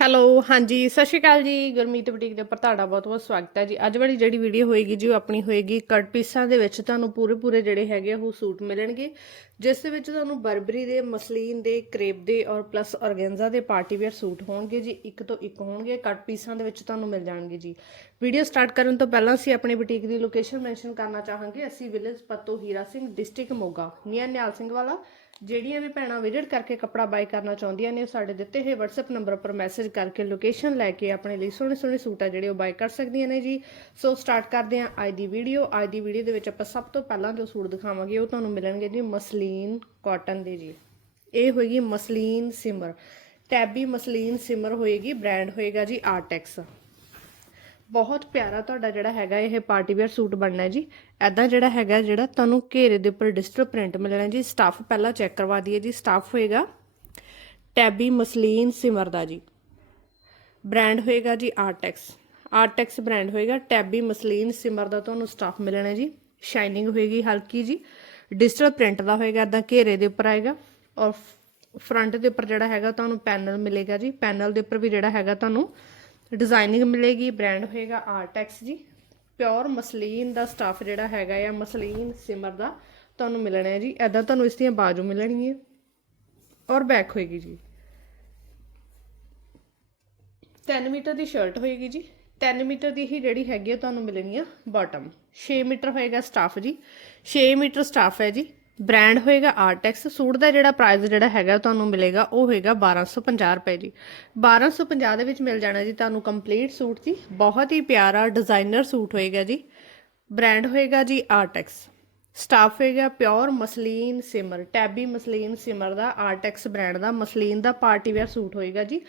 Hello, ਹਾਂਜੀ, ਸਤਿ ਸ਼੍ਰੀ ਅਕਾਲ ਜੀ। ਗੁਰਮੀਤ ਬੁਟੀਕ ਦੇ ਉੱਪਰ ਤੁਹਾਡਾ ਬਹੁਤ ਬਹੁਤ ਸਵਾਗਤ ਹੈ ਜੀ। ਅੱਜ ਵਾਲੀ ਜਿਹੜੀ ਵੀਡੀਓ ਹੋਏਗੀ ਜੀ, ਉਹ ਆਪਣੀ ਹੋਏਗੀ ਕਟ ਪੀਸਾਂ ਦੇ ਵਿੱਚ। ਤੁਹਾਨੂੰ ਪੂਰੇ ਪੂਰੇ ਜਿਹੜੇ ਹੈਗੇ ਆ, ਉਹ ਸੂਟ ਮਿਲਣਗੇ। ਜਿਸ ਦੇ ਵਿੱਚ ਤੁਹਾਨੂੰ ਬਰਬਰੀ ਦੇ, ਮਸਲੀਨ ਦੇ, ਕਰੇਪ ਦੇ ਔਰ ਪਲੱਸ ਔਰਗੈਂਜ਼ਾ ਦੇ ਪਾਰਟੀ ਵੇਅਰ ਸੂਟ ਹੋਣਗੇ ਜੀ। ਇੱਕ ਤੋਂ ਇੱਕ ਹੋਣਗੇ, ਕਟ ਪੀਸਾਂ ਦੇ ਵਿੱਚ ਤੁਹਾਨੂੰ ਮਿਲ ਜਾਣਗੇ ਜੀ। ਵੀਡੀਓ ਸਟਾਰਟ ਕਰਨ ਤੋਂ ਪਹਿਲਾਂ ਅਸੀਂ ਆਪਣੀ ਬੁਟੀਕ ਦੀ ਲੋਕੇਸ਼ਨ ਮੈਂਸ਼ਨ ਕਰਨਾ ਚਾਹਾਂਗੇ। ਅਸੀਂ village Patto Hira Singh district Moga near Nihal Singh Wala. ਜਿਹੜੀਆਂ ਵੀ ਭੈਣਾਂ ਵਿਜ਼ਿਟ ਕਰਕੇ ਕੱਪੜਾ ਬਾਈ ਕਰਨਾ ਚਾਹੁੰਦੀਆਂ ਨੇ, ਉਹ ਸਾਡੇ ਦਿੱਤੇ ਹੋਏ WhatsApp ਨੰਬਰ ਉੱਪਰ ਮੈਸੇਜ ਕਰਕੇ ਲੋਕੇਸ਼ਨ ਲੈ ਕੇ ਆਪਣੇ ਲਈ ਸੋਹਣੇ ਸੋਹਣੇ ਸੂਟ ਆ ਜਿਹੜੇ ਉਹ ਬਾਈ ਕਰ ਸਕਦੀਆਂ ਨੇ ਜੀ। ਸੋ ਸਟਾਰਟ ਕਰਦੇ ਹਾਂ ਅੱਜ ਦੀ ਵੀਡੀਓ ਅੱਜ ਦੀ ਵੀਡੀਓ ਦੇ ਵਿੱਚ ਆਪਾਂ ਸਭ ਤੋਂ ਪਹਿਲਾਂ ਜੋ ਸੂਟ ਦਿਖਾਵਾਂਗੇ, ਉਹ ਤੁਹਾਨੂੰ ਮਿਲਣਗੇ ਜੀ ਮਸਲੀਨ ਕਾਟਨ ਦੇ ਜੀ। ਇਹ ਹੋਏਗੀ ਮਸਲੀਨ ਸਿਮਰ ਟੈਬੀ ਮਸਲੀਨ ਸਿਮਰ ਹੋਏਗੀ ਬ੍ਰਾਂਡ ਹੋਏਗਾ ਜੀ ਆਰਟੈਕਸ ਬਹੁਤ ਪਿਆਰਾ ਤੁਹਾਡਾ ਜਿਹੜਾ ਹੈਗਾ ਇਹ ਪਾਰਟੀ ਵੇਅਰ ਸੂਟ ਬਣਨਾ ਹੈ ਜੀ। ਐਦਾਂ ਜਿਹੜਾ ਹੈਗਾ ਜਿਹੜਾ ਤੁਹਾਨੂੰ ਘੇਰੇ ਦੇ ਉੱਪਰ ਡਿਜੀਟਲ ਪ੍ਰਿੰਟ ਮਿਲਣਾ ਜੀ। ਸਟਾਫ ਪਹਿਲਾਂ ਚੈੱਕ ਕਰਵਾ ਦਈਏ ਜੀ। ਸਟਾਫ ਹੋਏਗਾ ਟੈਬੀ ਮਸਲੀਨ ਸਿਮਰ ਦਾ ਜੀ। ਬ੍ਰਾਂਡ ਹੋਏਗਾ ਜੀ ਆਰਟੈਕਸ ਆਰਟੈਕਸ ਬ੍ਰਾਂਡ ਹੋਏਗਾ ਟੈਬੀ ਮਸਲੀਨ ਸਿਮਰ ਦਾ ਤੁਹਾਨੂੰ ਸਟਾਫ ਮਿਲਣਾ ਜੀ। ਸ਼ਾਈਨਿੰਗ ਹੋਏਗੀ ਹਲਕੀ ਜੀ। ਡਿਜੀਟਲ ਪ੍ਰਿੰਟ ਦਾ ਹੋਏਗਾ ਐਦਾਂ ਘੇਰੇ ਦੇ ਉੱਪਰ ਆਏਗਾ। ਔਰ ਫਰੰਟ ਦੇ ਉੱਪਰ ਜਿਹੜਾ ਹੈਗਾ ਤੁਹਾਨੂੰ ਪੈਨਲ ਮਿਲੇਗਾ ਜੀ। ਪੈਨਲ ਦੇ ਉੱਪਰ ਵੀ ਜਿਹੜਾ ਹੈਗਾ ਤੁਹਾਨੂੰ ਡਿਜ਼ਾਈਨਿੰਗ ਮਿਲੇਗੀ ਬ੍ਰਾਂਡ ਹੋਏਗਾ ਆਰਟੈਕਸ ਜੀ। ਪਿਓਰ ਮਸਲੀਨ ਦਾ ਸਟਾਫ ਜਿਹੜਾ ਹੈਗਾ ਆ, ਮਸਲੀਨ ਸਿਮਰ ਦਾ, ਤੁਹਾਨੂੰ ਮਿਲਣਾ ਹੈ ਜੀ। ਐਦਾਂ ਤੁਹਾਨੂੰ ਇਸ ਦੀਆਂ ਬਾਜੂ ਮਿਲਣਗੀਆਂ ਔਰ ਬੈਕ ਹੋਏਗੀ ਜੀ। 3 ਮੀਟਰ ਦੀ ਸ਼ਰਟ ਹੋਏਗੀ ਜੀ। 3 ਮੀਟਰ ਦੀ ਹੀ ਜਿਹੜੀ ਹੈਗੀ ਆ, ਤੁਹਾਨੂੰ ਮਿਲਣੀ ਆ ਬਾਟਮ 6 ਮੀਟਰ ਹੋਏਗਾ ਸਟਾਫ ਜੀ। 6 ਮੀਟਰ ਸਟਾਫ ਹੈ ਜੀ। ਬ੍ਰਾਂਡ ਹੋਏਗਾ ਆਰਟੈਕਸ ਸੂਟ ਦਾ ਜਿਹੜਾ ਪ੍ਰਾਈਸ ਜਿਹੜਾ ਹੈਗਾ ਤੁਹਾਨੂੰ ਮਿਲੇਗਾ, ਉਹ ਹੋਏਗਾ 1250 ਰੁਪਏ ਜੀ। 1250 ਦੇ ਵਿੱਚ ਮਿਲ ਜਾਣਾ ਜੀ ਤੁਹਾਨੂੰ ਕੰਪਲੀਟ ਸੂਟ ਜੀ। ਬਹੁਤ ਹੀ ਪਿਆਰਾ ਡਿਜ਼ਾਈਨਰ ਸੂਟ ਹੋਏਗਾ ਜੀ। ਬ੍ਰਾਂਡ ਹੋਏਗਾ ਜੀ ਆਰਟੈਕਸ ਸਟਾਫ ਹੋਏਗਾ ਪਿਓਰ ਮਸਲੀਨ ਸਿਮਰ ਟੈਬੀ ਮਸਲੀਨ ਸਿਮਰ ਦਾ ਆਰਟੈਕਸ ਬ੍ਰਾਂਡ ਦਾ, ਮਸਲੀਨ ਦਾ ਪਾਰਟੀ ਵੇਅਰ ਸੂਟ ਹੋਏਗਾ ਜੀ।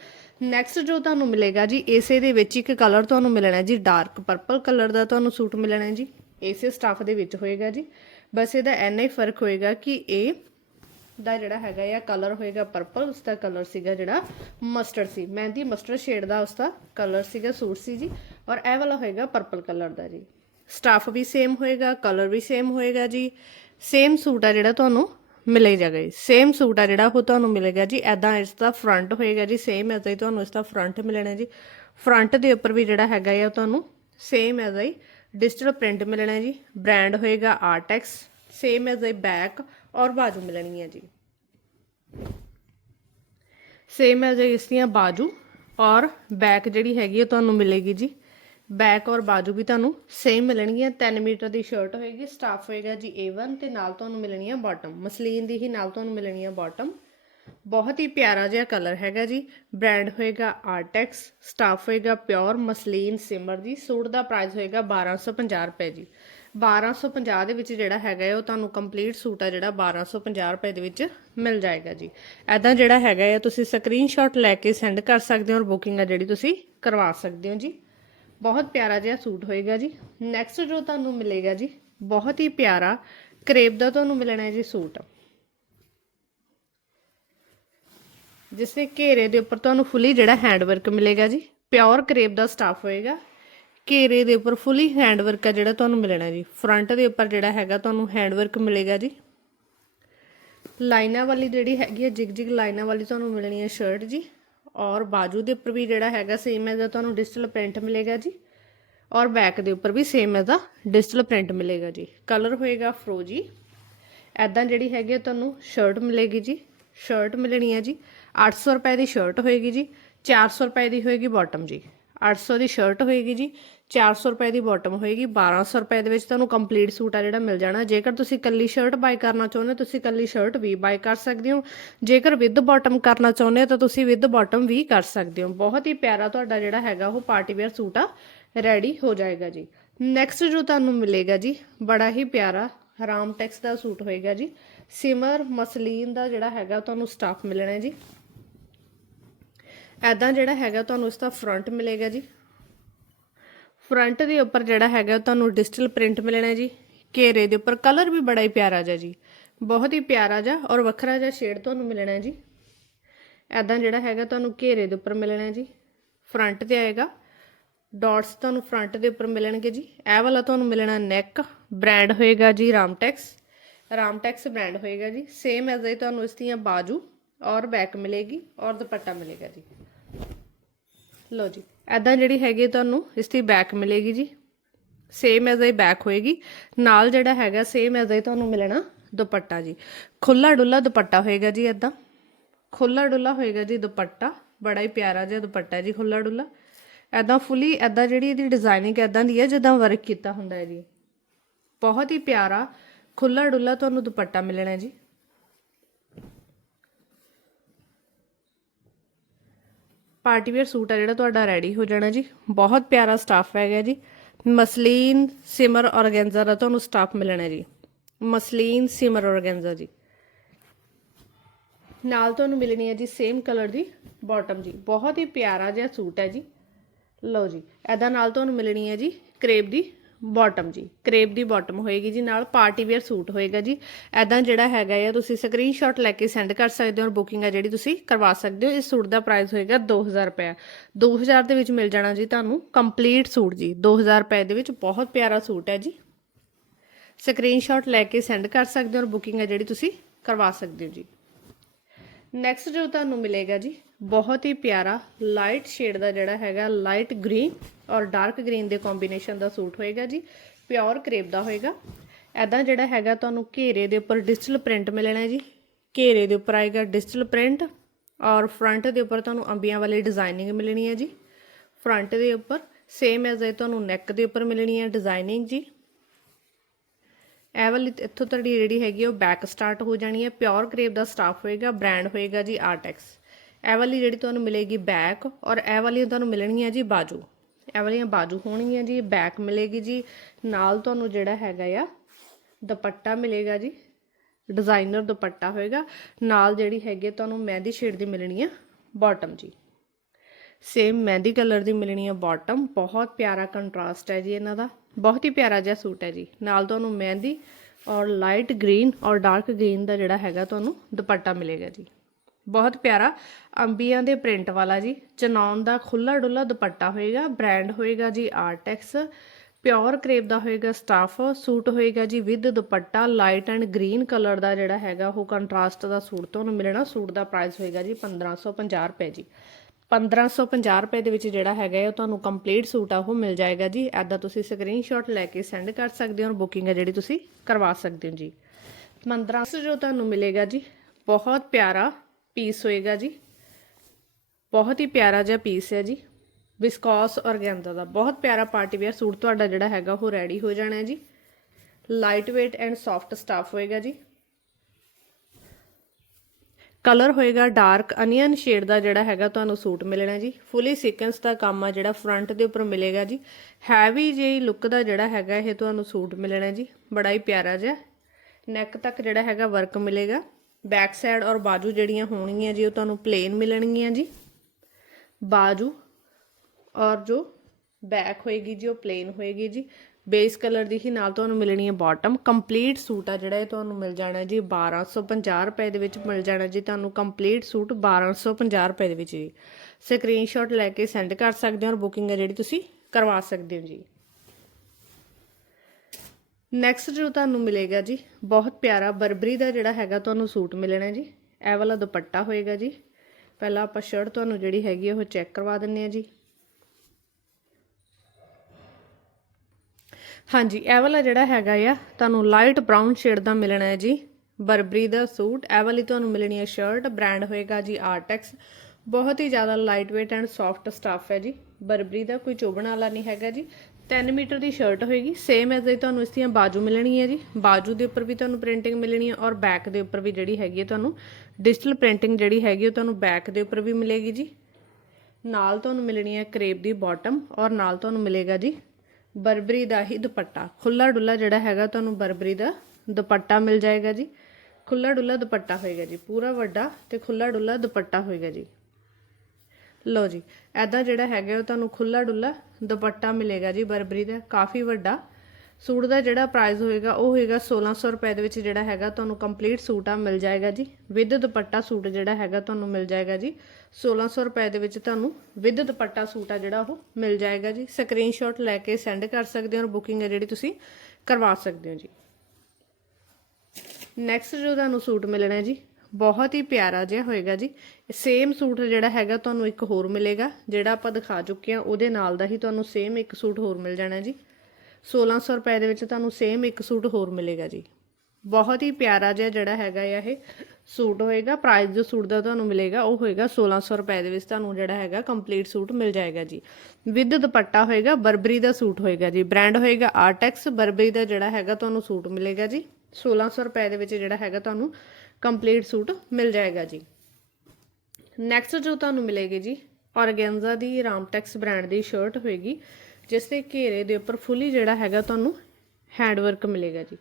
ਨੈਕਸਟ ਜੋ ਤੁਹਾਨੂੰ ਮਿਲੇਗਾ ਜੀ, ਇਸੇ ਦੇ ਵਿੱਚ ਇੱਕ ਕਲਰ ਤੁਹਾਨੂੰ ਮਿਲਣਾ ਜੀ ਡਾਰਕ ਪਰਪਲ ਕਲਰ ਦਾ ਤੁਹਾਨੂੰ ਸੂਟ ਮਿਲਣਾ ਜੀ। ਇਸੇ ਸਟਾਫ ਦੇ ਵਿੱਚ ਹੋਏਗਾ ਜੀ। ਬਸ ਇਹਦਾ ਐਨਾ ਹੀ ਫ਼ਰਕ ਹੋਏਗਾ ਕਿ ਇਹ ਦਾ ਜਿਹੜਾ ਹੈਗਾ ਆ ਕਲਰ ਹੋਏਗਾ ਪਰਪਲ ਉਸ ਦਾ ਕਲਰ ਸੀਗਾ ਜਿਹੜਾ ਮਸਟਰਡ ਸੀ। ਮਹਿੰਦੀ ਮਸਟਰਡ ਸ਼ੇਡ ਦਾ ਉਸ ਦਾ ਕਲਰ ਸੀਗਾ ਸੂਟ ਸੀ ਜੀ। ਔਰ ਇਹ ਵਾਲਾ ਹੋਏਗਾ ਪਰਪਲ ਕਲਰ ਦਾ ਜੀ। ਸਟਾਫ ਵੀ ਸੇਮ ਹੋਏਗਾ ਕਲਰ ਵੀ ਸੇਮ ਹੋਏਗਾ ਜੀ। ਸੇਮ ਸੂਟ ਆ ਜਿਹੜਾ ਤੁਹਾਨੂੰ ਮਿਲੇਗਾ ਜੀ। ਸੇਮ ਸੂਟ ਆ ਜਿਹੜਾ ਉਹ ਤੁਹਾਨੂੰ ਮਿਲੇਗਾ ਜੀ। ਐਦਾਂ ਇਸ ਦਾ ਫਰੰਟ ਹੋਏਗਾ ਜੀ। ਸੇਮ ਐਦਾਂ ਹੀ ਤੁਹਾਨੂੰ ਇਸ ਦਾ ਫਰੰਟ ਮਿਲਣਾ ਜੀ। ਫਰੰਟ ਦੇ ਉੱਪਰ ਵੀ ਜਿਹੜਾ ਹੈਗਾ ਆ ਤੁਹਾਨੂੰ ਸੇਮ ਐਦਾਂ ਹੀ ਡਿਜੀਟਲ ਪ੍ਰਿੰਟ ਮਿਲਣਾ ਜੀ ਬ੍ਰਾਂਡ ਹੋਏਗਾ Artex same as a back ਔਰ ਬਾਜੂ ਮਿਲਣੀ ਹੈ ਜੀ। ਸੇਮ ਐਜ਼ ਇਸ ਦੀਆਂ ਬਾਜੂ ਔਰ ਬੈਕ ਜਿਹੜੀ ਹੈਗੀ ਹੈ ਤੁਹਾਨੂੰ ਮਿਲੇਗੀ ਜੀ। ਬੈਕ ਔਰ ਬਾਜੂ ਵੀ ਤੁਹਾਨੂੰ ਸੇਮ ਮਿਲਣਗੀਆਂ 3 ਮੀਟਰ ਦੀ ਸ਼ਰਟ ਹੋਏਗੀ ਸਟਾਫ ਹੋਏਗਾ ਜੀ A1 ਤੇ ਨਾਲ ਤੁਹਾਨੂੰ ਮਿਲਣੀ ਹੈ ਬਾਟਮ ਮਸਲੀਨ ਦੀ ਹੀ ਨਾਲ ਤੁਹਾਨੂੰ ਮਿਲਣੀ ਹੈ ਬਾਟਮ ਬਹੁਤ ਹੀ ਪਿਆਰਾ ਜਿਹਾ ਕਲਰ ਹੈਗਾ ਜੀ। ਬ੍ਰਾਂਡ ਹੋਏਗਾ ਆਰਟੈਕਸ, ਸਟਾਫ ਹੋਏਗਾ ਪਿਓਰ, ਮਸਲੀਨ, ਸਿਮਰ ਜੀ। ਸੂਟ ਦਾ ਪ੍ਰਾਈਸ ਹੋਏਗਾ 1250 ਰੁਪਏ ਜੀ। 1250 ਦੇ ਵਿੱਚ ਜਿਹੜਾ ਹੈਗਾ ਹੈ, ਉਹ ਤੁਹਾਨੂੰ ਕੰਪਲੀਟ ਸੂਟ ਆ ਜਿਹੜਾ 1250 ਰੁਪਏ ਦੇ ਵਿੱਚ ਮਿਲ ਜਾਏਗਾ ਜੀ। ਐਦਾਂ ਜਿਹੜਾ ਹੈਗਾ ਹੈ, ਤੁਸੀਂ ਸਕਰੀਨਸ਼ਾਟ ਲੈ ਕੇ ਸੈਂਡ ਕਰ ਸਕਦੇ ਹੋ ਔਰ ਬੁਕਿੰਗ ਆ ਜਿਹੜੀ ਤੁਸੀਂ ਕਰਵਾ ਸਕਦੇ ਹੋ ਜੀ। ਬਹੁਤ ਪਿਆਰਾ ਜਿਹਾ ਸੂਟ ਹੋਏਗਾ ਜੀ। ਨੈਕਸਟ ਜੋ ਤੁਹਾਨੂੰ ਮਿਲੇਗਾ ਜੀ, ਬਹੁਤ ਹੀ ਪਿਆਰਾ, ਕਰੇਪ ਦਾ ਤੁਹਾਨੂੰ ਮਿਲਣਾ ਹੈ ਜੀ ਸੂਟ। ਜਿਸ ਦੇ ਘੇਰੇ ਦੇ ਉੱਪਰ ਤੁਹਾਨੂੰ ਫੁੱਲੀ ਜਿਹੜਾ ਹੈਂਡ ਵਰਕ ਮਿਲੇਗਾ ਜੀ, ਪਿਓਰ ਕਰੇਪ ਦਾ ਸਟਾਫ ਹੋਏਗਾ। ਘੇਰੇ ਦੇ ਉੱਪਰ ਫੁੱਲੀ ਹੈਂਡ ਵਰਕ ਆ ਜਿਹੜਾ ਤੁਹਾਨੂੰ ਮਿਲਣਾ ਜੀ। ਫਰੰਟ ਦੇ ਉੱਪਰ ਜਿਹੜਾ ਹੈਗਾ ਤੁਹਾਨੂੰ ਹੈਂਡ ਵਰਕ ਮਿਲੇਗਾ ਜੀ। ਲਾਈਨਾਂ ਵਾਲੀ ਜਿਹੜੀ ਹੈਗੀ ਹੈ ਜਿਗ ਜਿਗ ਲਾਈਨਾਂ ਵਾਲੀ ਤੁਹਾਨੂੰ ਮਿਲਣੀ ਹੈ ਸ਼ਰਟ ਜੀ। ਔਰ ਬਾਜੂ ਦੇ ਉੱਪਰ ਵੀ ਜਿਹੜਾ ਹੈਗਾ ਸੇਮ ਐਜ਼ ਤੁਹਾਨੂੰ ਡਿਜੀਟਲ ਪ੍ਰਿੰਟ ਮਿਲੇਗਾ ਜੀ। ਔਰ ਬੈਕ ਦੇ ਉੱਪਰ ਵੀ ਸੇਮ ਐਜ਼ ਦਾ ਡਿਜੀਟਲ ਪ੍ਰਿੰਟ ਮਿਲੇਗਾ ਜੀ। ਕਲਰ ਹੋਏਗਾ ਫਰੋਜੀ ਐਦਾਂ ਜਿਹੜੀ ਹੈਗੀ ਹੈ ਤੁਹਾਨੂੰ ਸ਼ਰਟ ਮਿਲੇਗੀ ਜੀ। ਸ਼ਰਟ ਮਿਲਣੀ ਹੈ ਜੀ। 800 ਰੁਪਏ ਦੀ ਸ਼ਰਟ ਹੋਏਗੀ ਜੀ 400 ਰੁਪਏ ਦੀ ਹੋਏਗੀ ਬਾਟਮ ਜੀ। 800 ਦੀ ਸ਼ਰਟ ਹੋਏਗੀ ਜੀ 400 ਰੁਪਏ ਦੀ ਬਾਟਮ ਹੋਏਗੀ 1200 ਰੁਪਏ ਦੇ ਵਿੱਚ ਤੁਹਾਨੂੰ ਕੰਪਲੀਟ ਸੂਟ ਆ ਜਿਹੜਾ ਮਿਲ ਜਾਣਾ। ਜੇਕਰ ਤੁਸੀਂ ਕੱਲੀ ਸ਼ਰਟ ਬਾਈ ਕਰਨਾ ਚਾਹੁੰਦੇ ਹੋ, ਤੁਸੀਂ ਕੱਲੀ ਸ਼ਰਟ ਵੀ ਬਾਈ ਕਰ ਸਕਦੇ ਹੋ। ਜੇਕਰ ਵਿਦ ਬਾਟਮ ਕਰਨਾ ਚਾਹੁੰਦੇ ਹੋ, ਤਾਂ ਤੁਸੀਂ ਵਿਦ ਬਾਟਮ ਵੀ ਕਰ ਸਕਦੇ ਹੋ। ਬਹੁਤ ਹੀ ਪਿਆਰਾ ਤੁਹਾਡਾ ਜਿਹੜਾ ਹੈਗਾ ਉਹ ਪਾਰਟੀ ਵੇਅਰ ਸੂਟ ਆ ਰੈਡੀ ਹੋ ਜਾਏਗਾ ਜੀ। ਨੈਕਸਟ ਜੋ ਤੁਹਾਨੂੰ ਮਿਲੇਗਾ ਜੀ, ਬੜਾ ਹੀ ਪਿਆਰਾ ਰਾਮ ਟੈਕਸ ਦਾ ਸੂਟ ਹੋਏਗਾ ਜੀ। ਸਿਮਰ ਮਸਲੀਨ ਦਾ ਜਿਹੜਾ ਹੈਗਾ ਤੁਹਾਨੂੰ ਸਟਾਫ ਮਿਲਣਾ ਹੈ ਜੀ। ਐਦਾਂ ਜਿਹੜਾ ਹੈਗਾ ਤੁਹਾਨੂੰ ਇਸ ਦਾ ਫਰੰਟ ਮਿਲੇਗਾ ਜੀ। ਫਰੰਟ ਦੇ ਉੱਪਰ ਜਿਹੜਾ ਹੈਗਾ ਤੁਹਾਨੂੰ ਡਿਜੀਟਲ ਪ੍ਰਿੰਟ ਮਿਲਣਾ ਜੀ। ਘੇਰੇ ਦੇ ਉੱਪਰ ਕਲਰ ਵੀ ਬੜਾ ਹੀ ਪਿਆਰਾ ਜਿਹਾ ਜੀ। ਬਹੁਤ ਹੀ ਪਿਆਰਾ ਜਿਹਾ ਔਰ ਵੱਖਰਾ ਜਿਹਾ ਸ਼ੇਡ ਤੁਹਾਨੂੰ ਮਿਲਣਾ ਜੀ। ਐਦਾਂ ਜਿਹੜਾ ਹੈਗਾ ਤੁਹਾਨੂੰ ਘੇਰੇ ਦੇ ਉੱਪਰ ਮਿਲਣਾ ਜੀ। ਫਰੰਟ ਤੇ ਆਏਗਾ। ਡਾਟਸ ਤੁਹਾਨੂੰ ਫਰੰਟ ਦੇ ਉੱਪਰ ਮਿਲਣਗੇ ਜੀ। ਇਹ ਵਾਲਾ ਤੁਹਾਨੂੰ ਮਿਲਣਾ ਨੈਕ ਬ੍ਰਾਂਡ ਹੋਏਗਾ ਜੀ ਰਾਮਟੈਕਸ ਰਾਮਟੈਕਸ ਬ੍ਰਾਂਡ ਹੋਏਗਾ ਜੀ। ਸੇਮ ਐਜ਼ ਹੀ ਤੁਹਾਨੂੰ ਇਸ ਦੀਆਂ ਬਾਜੂ ਔਰ ਬੈਕ ਮਿਲੇਗੀ ਔਰ ਦੁਪੱਟਾ ਮਿਲੇਗਾ ਜੀ। ਲਓ ਜੀ। ਐਦਾਂ ਜਿਹੜੀ ਹੈਗੀ ਤੁਹਾਨੂੰ ਇਸ ਦੀ ਬੈਕ ਮਿਲੇਗੀ ਜੀ। ਸੇਮ ਐਜ਼ ਹੀ ਬੈਕ ਹੋਏਗੀ। ਨਾਲ ਜਿਹੜਾ ਹੈਗਾ ਸੇਮ ਐਜ਼ ਹੀ ਤੁਹਾਨੂੰ ਮਿਲਣਾ ਦੁਪੱਟਾ ਜੀ। ਖੁੱਲਾ ਡੁੱਲਾ ਦੁਪੱਟਾ ਹੋਏਗਾ ਜੀ ਐਦਾਂ ਖੁੱਲਾ ਡੁੱਲਾ ਹੋਏਗਾ ਜੀ ਦੁਪੱਟਾ। ਬੜਾ ਹੀ ਪਿਆਰਾ ਜਿਹਾ ਦੁਪੱਟਾ ਹੈ ਜੀ ਖੁੱਲਾ ਡੁੱਲਾ ਐਦਾਂ ਫੁੱਲੀ ਐਦਾਂ ਜਿਹੜੀ ਇਹਦੀ ਡਿਜ਼ਾਈਨਿੰਗ ਐਦਾਂ ਦੀ ਹੈ ਜਿੱਦਾਂ ਵਰਕ ਕੀਤਾ ਹੁੰਦਾ ਹੈ ਜੀ। ਬਹੁਤ ਹੀ ਪਿਆਰਾ ਖੁੱਲਾ ਡੁੱਲਾ ਤੁਹਾਨੂੰ ਦੁਪੱਟਾ ਮਿਲਣਾ ਜੀ। ਪਾਰਟੀ ਵੇਅਰ ਸੂਟ ਆ ਜਿਹੜਾ ਤੁਹਾਡਾ ਰੈਡੀ ਹੋ ਜਾਣਾ ਜੀ। ਬਹੁਤ ਪਿਆਰਾ ਸਟਾਫ ਹੈਗਾ ਜੀ। ਮਸਲੀਨ, ਸਿਮਰ ਔਰਗੈਂਜ਼ਾ ਦਾ ਤੁਹਾਨੂੰ ਸਟਾਫ ਮਿਲਣਾ ਜੀ। ਮਸਲੀਨ, ਸਿਮਰ ਔਰਗੈਂਜ਼ਾ ਜੀ। ਨਾਲ ਤੁਹਾਨੂੰ ਮਿਲਣੀ ਹੈ ਜੀ ਸੇਮ ਕਲਰ ਦੀ ਬਾਟਮ ਜੀ। ਬਹੁਤ ਹੀ ਪਿਆਰਾ ਜਿਹਾ ਸੂਟ ਹੈ ਜੀ। ਲਓ ਜੀ ਐਦਾ ਨਾਲ ਤੁਹਾਨੂੰ ਮਿਲਣੀ ਹੈ ਜੀ ਕਰੇਪ ਦੀ ਬਾਟਮ ਜੀ ਕਰੇਪ ਦੀ ਬਾਟਮ ਹੋਏਗੀ ਜੀ, ਨਾਲ ਪਾਰਟੀ ਵੇਅਰ ਸੂਟ ਹੋਏਗਾ ਜੀ। ਐਦਾਂ ਜਿਹੜਾ ਹੈਗਾ ਆ, ਤੁਸੀਂ ਸਕਰੀਨਸ਼ਾਟ ਲੈ ਕੇ ਸੈਂਡ ਕਰ ਸਕਦੇ ਹੋ ਔਰ ਬੁਕਿੰਗ ਆ ਜਿਹੜੀ ਤੁਸੀਂ ਕਰਵਾ ਸਕਦੇ ਹੋ। ਇਸ ਸੂਟ ਦਾ ਪ੍ਰਾਈਸ ਹੋਏਗਾ 2000 ਰੁਪਏ 2000 ਦੇ ਵਿੱਚ ਮਿਲ ਜਾਣਾ ਜੀ ਤੁਹਾਨੂੰ ਕੰਪਲੀਟ ਸੂਟ ਜੀ। 2000 ਰੁਪਏ ਦੇ ਵਿੱਚ ਬਹੁਤ ਪਿਆਰਾ ਸੂਟ ਹੈ ਜੀ। ਸਕਰੀਨਸ਼ਾਟ ਲੈ ਕੇ ਸੈਂਡ ਕਰ ਸਕਦੇ ਹੋ ਔਰ ਬੁਕਿੰਗ ਆ ਜਿਹੜੀ ਤੁਸੀਂ ਕਰਵਾ ਸਕਦੇ ਹੋ ਜੀ। ਨੈਕਸਟ ਜੋ ਤੁਹਾਨੂੰ ਮਿਲੇਗਾ ਜੀ, ਬਹੁਤ ਹੀ ਪਿਆਰਾ ਲਾਈਟ ਸ਼ੇਡ ਦਾ ਜਿਹੜਾ ਹੈਗਾ ਲਾਈਟ ਗ੍ਰੀਨ ਔਰ ਡਾਰਕ ਗ੍ਰੀਨ ਦੇ ਕੰਬੀਨੇਸ਼ਨ ਦਾ ਸੂਟ ਹੋਏਗਾ ਜੀ ਪਿਓਰ ਕਰੇਪ ਦਾ ਹੋਏਗਾ। ਐਦਾਂ ਜਿਹੜਾ ਹੈਗਾ ਤੁਹਾਨੂੰ ਘੇਰੇ ਦੇ ਉੱਪਰ ਡਿਜੀਟਲ ਪ੍ਰਿੰਟ ਮਿਲਣਾ ਜੀ। ਘੇਰੇ ਦੇ ਉੱਪਰ ਆਏਗਾ ਡਿਜੀਟਲ ਪ੍ਰਿੰਟ ਔਰ ਫਰੰਟ ਦੇ ਉੱਪਰ ਤੁਹਾਨੂੰ ਅੰਬੀਆਂ ਵਾਲੀ ਡਿਜ਼ਾਈਨਿੰਗ ਮਿਲਣੀ ਹੈ ਜੀ। ਫਰੰਟ ਦੇ ਉੱਪਰ ਸੇਮ ਐਜ਼ ਇਹ ਤੁਹਾਨੂੰ ਨੈਕ ਦੇ ਉੱਪਰ ਮਿਲਣੀ ਹੈ ਡਿਜ਼ਾਈਨਿੰਗ ਜੀ। ਇਹ ਵਾਲੀ ਇੱਥੋਂ ਤੁਹਾਡੀ ਜਿਹੜੀ ਹੈਗੀ ਉਹ ਬੈਕ ਸਟਾਰਟ ਹੋ ਜਾਣੀ ਹੈ। ਪਿਓਰ ਕਰੇਪ ਦਾ ਸਟਾਫ ਹੋਏਗਾ ਬ੍ਰਾਂਡ ਹੋਏਗਾ ਜੀ ਆਰਟੈਕਸ ਇਹ ਵਾਲੀ ਜਿਹੜੀ ਤੁਹਾਨੂੰ ਮਿਲੇਗੀ ਬੈਕ ਔਰ ਇਹ ਵਾਲੀ ਤੁਹਾਨੂੰ ਮਿਲਣੀ ਹੈ ਜੀ ਬਾਜੂ। ਇਹ ਵਾਲੀਆਂ ਬਾਜੂ ਹੋਣਗੀਆਂ ਜੀ ਬੈਕ ਮਿਲੇਗੀ ਜੀ। ਨਾਲ ਤੁਹਾਨੂੰ ਜਿਹੜਾ ਹੈਗਾ ਆ, ਦੁਪੱਟਾ ਮਿਲੇਗਾ ਜੀ। ਡਿਜ਼ਾਈਨਰ ਦੁਪੱਟਾ ਹੋਏਗਾ। ਨਾਲ ਜਿਹੜੀ ਹੈਗੀ ਹੈ ਤੁਹਾਨੂੰ ਮਹਿੰਦੀ ਸ਼ੇਡ ਦੀ ਮਿਲਣੀ ਆ ਬਾਟਮ ਜੀ। ਸੇਮ ਮਹਿੰਦੀ ਕਲਰ ਦੀ ਮਿਲਣੀ ਆ ਬਾਟਮ ਬਹੁਤ ਪਿਆਰਾ ਕੰਟਰਾਸਟ ਹੈ ਜੀ ਇਹਨਾਂ ਦਾ। ਬਹੁਤ ਹੀ ਪਿਆਰਾ ਜਿਹਾ ਸੂਟ ਹੈ ਜੀ। ਨਾਲ ਤੁਹਾਨੂੰ ਮਹਿੰਦੀ ਔਰ ਲਾਈਟ ਗ੍ਰੀਨ ਔਰ ਡਾਰਕ ਗ੍ਰੀਨ ਦਾ ਜਿਹੜਾ ਹੈਗਾ ਤੁਹਾਨੂੰ ਦੁਪੱਟਾ ਮਿਲੇਗਾ ਜੀ। ਬਹੁਤ ਪਿਆਰਾ ਅੰਬੀਆਂ ਦੇ ਪ੍ਰਿੰਟ ਵਾਲਾ ਜੀ। ਚਨੌਨ ਦਾ ਖੁੱਲਾ ਡੁੱਲਾ ਦੁਪੱਟਾ ਹੋਏਗਾ ਬ੍ਰਾਂਡ ਹੋਏਗਾ ਜੀ ਆਰਟੈਕਸ ਪਿਓਰ ਕਰੇਪ ਦਾ ਹੋਏਗਾ ਸਟਾਫ ਸੂਟ ਹੋਏਗਾ ਜੀ with dupatta light and green colour ਦਾ ਜਿਹੜਾ ਹੈਗਾ ਉਹ ਕੰਟਰਾਸਟ ਦਾ ਸੂਟ ਤੁਹਾਨੂੰ ਮਿਲਣਾ। ਸੂਟ ਦਾ ਪ੍ਰਾਈਸ ਹੋਏਗਾ ਜੀ 1550 ਰੁਪਏ ਜੀ। 1550 ਰੁਪਏ ਦੇ ਵਿੱਚ ਜਿਹੜਾ ਹੈਗਾ ਉਹ ਤੁਹਾਨੂੰ ਕੰਪਲੀਟ ਸੂਟ ਆ, ਉਹ ਮਿਲ ਜਾਏਗਾ ਜੀ। ਐਦਾਂ ਤੁਸੀਂ ਸਕਰੀਨਸ਼ਾਟ ਲੈ ਕੇ ਸੈਂਡ ਕਰ ਸਕਦੇ ਹੋ ਔਰ ਬੁਕਿੰਗ ਆ ਜਿਹੜੀ ਤੁਸੀਂ ਕਰਵਾ ਸਕਦੇ ਹੋ ਜੀ। 1500 ਜੋ ਤੁਹਾਨੂੰ ਮਿਲੇਗਾ ਜੀ, ਬਹੁਤ ਪਿਆਰਾ ਪੀਸ ਹੋਏਗਾ ਜੀ। ਬਹੁਤ ਹੀ ਪਿਆਰਾ ਜਿਹਾ ਪੀਸ ਹੈ ਜੀ। ਵਿਸਕੋਸ ਔਰਗੈਂਜ਼ਾ ਦਾ ਬਹੁਤ ਪਿਆਰਾ ਪਾਰਟੀ ਵੇਅਰ ਸੂਟ ਤੁਹਾਡਾ ਜਿਹੜਾ ਹੈਗਾ, ਉਹ ਰੈਡੀ ਹੋ ਜਾਣਾ ਹੈ ਜੀ। Light weight and soft stuff ਹੋਏਗਾ ਜੀ। ਕਲਰ ਹੋਏਗਾ ਡਾਰਕ ਅਨੀਅਨ ਸ਼ੇਡ ਦਾ ਜਿਹੜਾ ਹੈਗਾ ਤੁਹਾਨੂੰ ਸੂਟ ਮਿਲਣਾ ਜੀ। ਫੁੱਲੀ ਸੀਕੁਐਂਸ ਦਾ ਕੰਮ ਆ ਜਿਹੜਾ ਫਰੰਟ ਦੇ ਉੱਪਰ ਮਿਲੇਗਾ ਜੀ। ਹੈਵੀ ਜਿਹੀ ਲੁੱਕ ਦਾ ਜਿਹੜਾ ਹੈਗਾ ਇਹ ਤੁਹਾਨੂੰ ਸੂਟ ਮਿਲਣਾ ਜੀ। ਬੜਾ ਹੀ ਪਿਆਰਾ ਜਿਹਾ। ਨੈਕ ਤੱਕ ਜਿਹੜਾ ਹੈਗਾ ਵਰਕ ਮਿਲੇਗਾ। ਬੈਕ ਸਾਈਡ ਔਰ ਬਾਜੂ ਜਿਹੜੀਆਂ ਹੋਣਗੀਆਂ ਜੀ, ਉਹ ਤੁਹਾਨੂੰ ਪਲੇਨ ਮਿਲਣਗੀਆਂ ਜੀ। ਬਾਜੂ ਔਰ ਜੋ ਬੈਕ ਹੋਏਗੀ ਜੀ, ਉਹ ਪਲੇਨ ਹੋਏਗੀ ਜੀ। ਬੇਸ ਕਲਰ ਦੀ ਹੀ ਨਾਲ ਤੁਹਾਨੂੰ ਮਿਲਣੀ ਹੈ ਬਾਟਮ। ਕੰਪਲੀਟ ਸੂਟ ਆ ਜਿਹੜਾ ਇਹ ਤੁਹਾਨੂੰ ਮਿਲ ਜਾਣਾ ਜੀ 1250 ਰੁਪਏ ਦੇ ਵਿੱਚ ਮਿਲ ਜਾਣਾ ਜੀ ਤੁਹਾਨੂੰ ਕੰਪਲੀਟ ਸੂਟ 1250 ਰੁਪਏ ਦੇ ਵਿੱਚ ਜੀ। ਸਕਰੀਨਸ਼ਾਟ ਲੈ ਕੇ ਸੈਂਡ ਕਰ ਸਕਦੇ ਹੋ ਔਰ ਬੁਕਿੰਗ ਹੈ ਜਿਹੜੀ ਤੁਸੀਂ ਕਰਵਾ ਸਕਦੇ ਹੋ ਜੀ। ਨੈਕਸਟ ਜੋ ਤੁਹਾਨੂੰ ਮਿਲੇਗਾ ਜੀ, ਬਹੁਤ ਪਿਆਰਾ ਬਰਬਰੀ ਦਾ ਜਿਹੜਾ ਹੈਗਾ ਤੁਹਾਨੂੰ ਸੂਟ ਮਿਲਣਾ ਜੀ। ਇਹ ਵਾਲਾ ਦੁਪੱਟਾ ਹੋਏਗਾ ਜੀ। ਪਹਿਲਾਂ ਆਪਾਂ ਸ਼ਰਟ ਤੁਹਾਨੂੰ ਜਿਹੜੀ ਹੈਗੀ ਆ ਉਹ ਚੈੱਕ ਕਰਵਾ ਦਿੰਨੇ ਆ ਜੀ। ਹਾਂਜੀ, ਇਹ ਵਾਲਾ ਜਿਹੜਾ ਹੈਗਾ ਆ, ਤੁਹਾਨੂੰ ਲਾਈਟ ਬ੍ਰਾਊਨ ਸ਼ੇਡ ਦਾ ਮਿਲਣਾ ਹੈ ਜੀ। ਬਰਬਰੀ ਦਾ ਸੂਟ, ਇਹ ਵਾਲੀ ਤੁਹਾਨੂੰ ਮਿਲਣੀ ਹੈ ਸ਼ਰਟ ਬ੍ਰਾਂਡ ਹੋਏਗਾ ਜੀ ਆਰਟੈਕਸ ਬਹੁਤ ਹੀ ਜ਼ਿਆਦਾ light weight and soft stuff ਹੈ ਜੀ। ਬਰਬਰੀ ਦਾ ਕੋਈ ਚੋਬਣ ਵਾਲਾ ਨਹੀਂ ਹੈਗਾ ਜੀ। 3 ਮੀਟਰ ਦੀ ਸ਼ਰਟ ਹੋਏਗੀ। ਸੇਮ ਐਜ਼ ਹੀ ਤੁਹਾਨੂੰ ਇਸ ਦੀਆਂ ਬਾਜੂ ਮਿਲਣੀ ਹੈ ਜੀ। ਬਾਜੂ ਦੇ ਉੱਪਰ ਵੀ ਤੁਹਾਨੂੰ ਪ੍ਰਿੰਟਿੰਗ ਮਿਲਣੀ ਹੈ ਔਰ ਬੈਕ ਦੇ ਉੱਪਰ ਵੀ ਜਿਹੜੀ ਹੈਗੀ ਹੈ ਤੁਹਾਨੂੰ ਡਿਜੀਟਲ ਪ੍ਰਿੰਟਿੰਗ ਜਿਹੜੀ ਹੈਗੀ ਉਹ ਤੁਹਾਨੂੰ ਬੈਕ ਦੇ ਉੱਪਰ ਵੀ ਮਿਲੇਗੀ ਜੀ। ਨਾਲ ਤੁਹਾਨੂੰ ਮਿਲਣੀ ਹੈ ਕਰੇਪ ਦੀ ਬਾਟਮ ਔਰ ਨਾਲ ਤੁਹਾਨੂੰ ਮਿਲੇਗਾ ਜੀ ਬਰਬਰੀ ਦਾ ਹੀ ਦੁਪੱਟਾ। ਖੁੱਲਾ ਡੁੱਲਾ ਜਿਹੜਾ ਹੈਗਾ, ਤੁਹਾਨੂੰ ਬਰਬਰੀ ਦਾ ਦੁਪੱਟਾ ਮਿਲ ਜਾਏਗਾ ਜੀ। ਖੁੱਲਾ ਡੁੱਲਾ ਦੁਪੱਟਾ ਹੋਏਗਾ ਜੀ, ਪੂਰਾ ਵੱਡਾ ਤੇ ਖੁੱਲਾ ਡੁੱਲਾ ਦੁਪੱਟਾ ਹੋਏਗਾ ਜੀ। ਲਓ ਜੀ ਐਦਾਂ ਜਿਹੜਾ ਹੈਗਾ, ਉਹ ਤੁਹਾਨੂੰ ਖੁੱਲਾ ਡੁੱਲਾ ਦੁਪੱਟਾ ਮਿਲੇਗਾ ਜੀ ਬਰਬਰੀ ਦਾ, ਕਾਫੀ ਵੱਡਾ। ਸੂਟ ਦਾ ਜਿਹੜਾ ਪ੍ਰਾਈਸ ਹੋਏਗਾ, ਉਹ ਹੋਏਗਾ 1600 ਰੁਪਏ ਦੇ ਵਿੱਚ ਜਿਹੜਾ ਹੈਗਾ, ਤੁਹਾਨੂੰ ਕੰਪਲੀਟ ਸੂਟ ਆ, ਮਿਲ ਜਾਏਗਾ ਜੀ। ਵਿਦ ਦੁਪੱਟਾ ਸੂਟ ਜਿਹੜਾ ਹੈਗਾ, ਤੁਹਾਨੂੰ ਮਿਲ ਜਾਏਗਾ ਜੀ। 1600 ਰੁਪਏ ਦੇ ਵਿੱਚ ਤੁਹਾਨੂੰ ਵਿਦ ਦੁਪੱਟਾ ਸੂਟ ਆ ਜਿਹੜਾ, ਉਹ ਮਿਲ ਜਾਏਗਾ ਜੀ। ਸਕਰੀਨਸ਼ਾਟ ਲੈ ਕੇ ਸੈਂਡ ਕਰ ਸਕਦੇ ਹੋ ਔਰ ਬੁਕਿੰਗ ਹੈ ਜਿਹੜੀ ਤੁਸੀਂ ਕਰਵਾ ਸਕਦੇ ਹੋ ਜੀ। ਨੈਕਸਟ ਜੋ ਤੁਹਾਨੂੰ ਸੂਟ ਮਿਲਣਾ ਹੈ ਜੀ, ਬਹੁਤ ਹੀ ਪਿਆਰਾ ਜਿਹਾ ਹੋਏਗਾ ਜੀ। ਸੇਮ ਸੂਟ ਜਿਹੜਾ ਹੈਗਾ, ਤੁਹਾਨੂੰ ਇੱਕ ਹੋਰ ਮਿਲੇਗਾ, ਜਿਹੜਾ ਆਪਾਂ ਦਿਖਾ ਚੁੱਕੇ ਆ ਉਹਦੇ ਨਾਲ ਦਾ ਹੀ ਤੁਹਾਨੂੰ ਸੇਮ ਇੱਕ ਸੂਟ ਹੋਰ ਮਿਲ ਜਾਣਾ ਜੀ। 1600 ਰੁਪਏ ਦੇ ਵਿੱਚ ਤੁਹਾਨੂੰ ਸੇਮ ਇੱਕ ਸੂਟ ਹੋਰ ਮਿਲੇਗਾ ਜੀ। ਬਹੁਤ ਹੀ ਪਿਆਰਾ ਜਿਹਾ ਜਿਹੜਾ ਹੈਗਾ ਆ ਇਹ ਸੂਟ ਹੋਏਗਾ। ਪ੍ਰਾਈਸ ਜੋ ਸੂਟ ਦਾ ਤੁਹਾਨੂੰ ਮਿਲੇਗਾ, ਉਹ ਹੋਏਗਾ 1600 ਰੁਪਏ ਦੇ ਵਿੱਚ ਤੁਹਾਨੂੰ ਜਿਹੜਾ ਹੈਗਾ ਕੰਪਲੀਟ ਸੂਟ ਮਿਲ ਜਾਏਗਾ ਜੀ। ਵਿਦ ਦੁਪੱਟਾ ਹੋਏਗਾ, ਬਰਬਰੀ ਦਾ ਸੂਟ ਹੋਏਗਾ ਜੀ। ਬ੍ਰਾਂਡ ਹੋਏਗਾ ਆਰਟੈਕਸ ਬਰਬਰੀ ਦਾ ਜਿਹੜਾ ਹੈਗਾ ਤੁਹਾਨੂੰ ਸੂਟ ਮਿਲੇਗਾ ਜੀ। 1600 ਰੁਪਏ ਦੇ ਵਿੱਚ ਜਿਹੜਾ ਹੈਗਾ ਤੁਹਾਨੂੰ ਕੰਪਲੀਟ ਸੂਟ ਮਿਲ ਜਾਏਗਾ ਜੀ। ਨੈਕਸਟ ਜੋ ਤੁਹਾਨੂੰ ਮਿਲੇਗੀ ਜੀ ਔਰਗੈਂਜ਼ਾ ਦੀ ਰਾਮਟੈਕਸ ਬ੍ਰਾਂਡ ਦੀ ਸ਼ਰਟ ਹੋਏਗੀ। ਜਿਸ ਦੇ ਘੇਰੇ ਦੇ ਉੱਪਰ ਫੁੱਲੀ ਜਿਹੜਾ ਹੈਗਾ ਤੁਹਾਨੂੰ ਹੈਂਡ ਵਰਕ ਮਿਲੇਗਾ ਜੀ।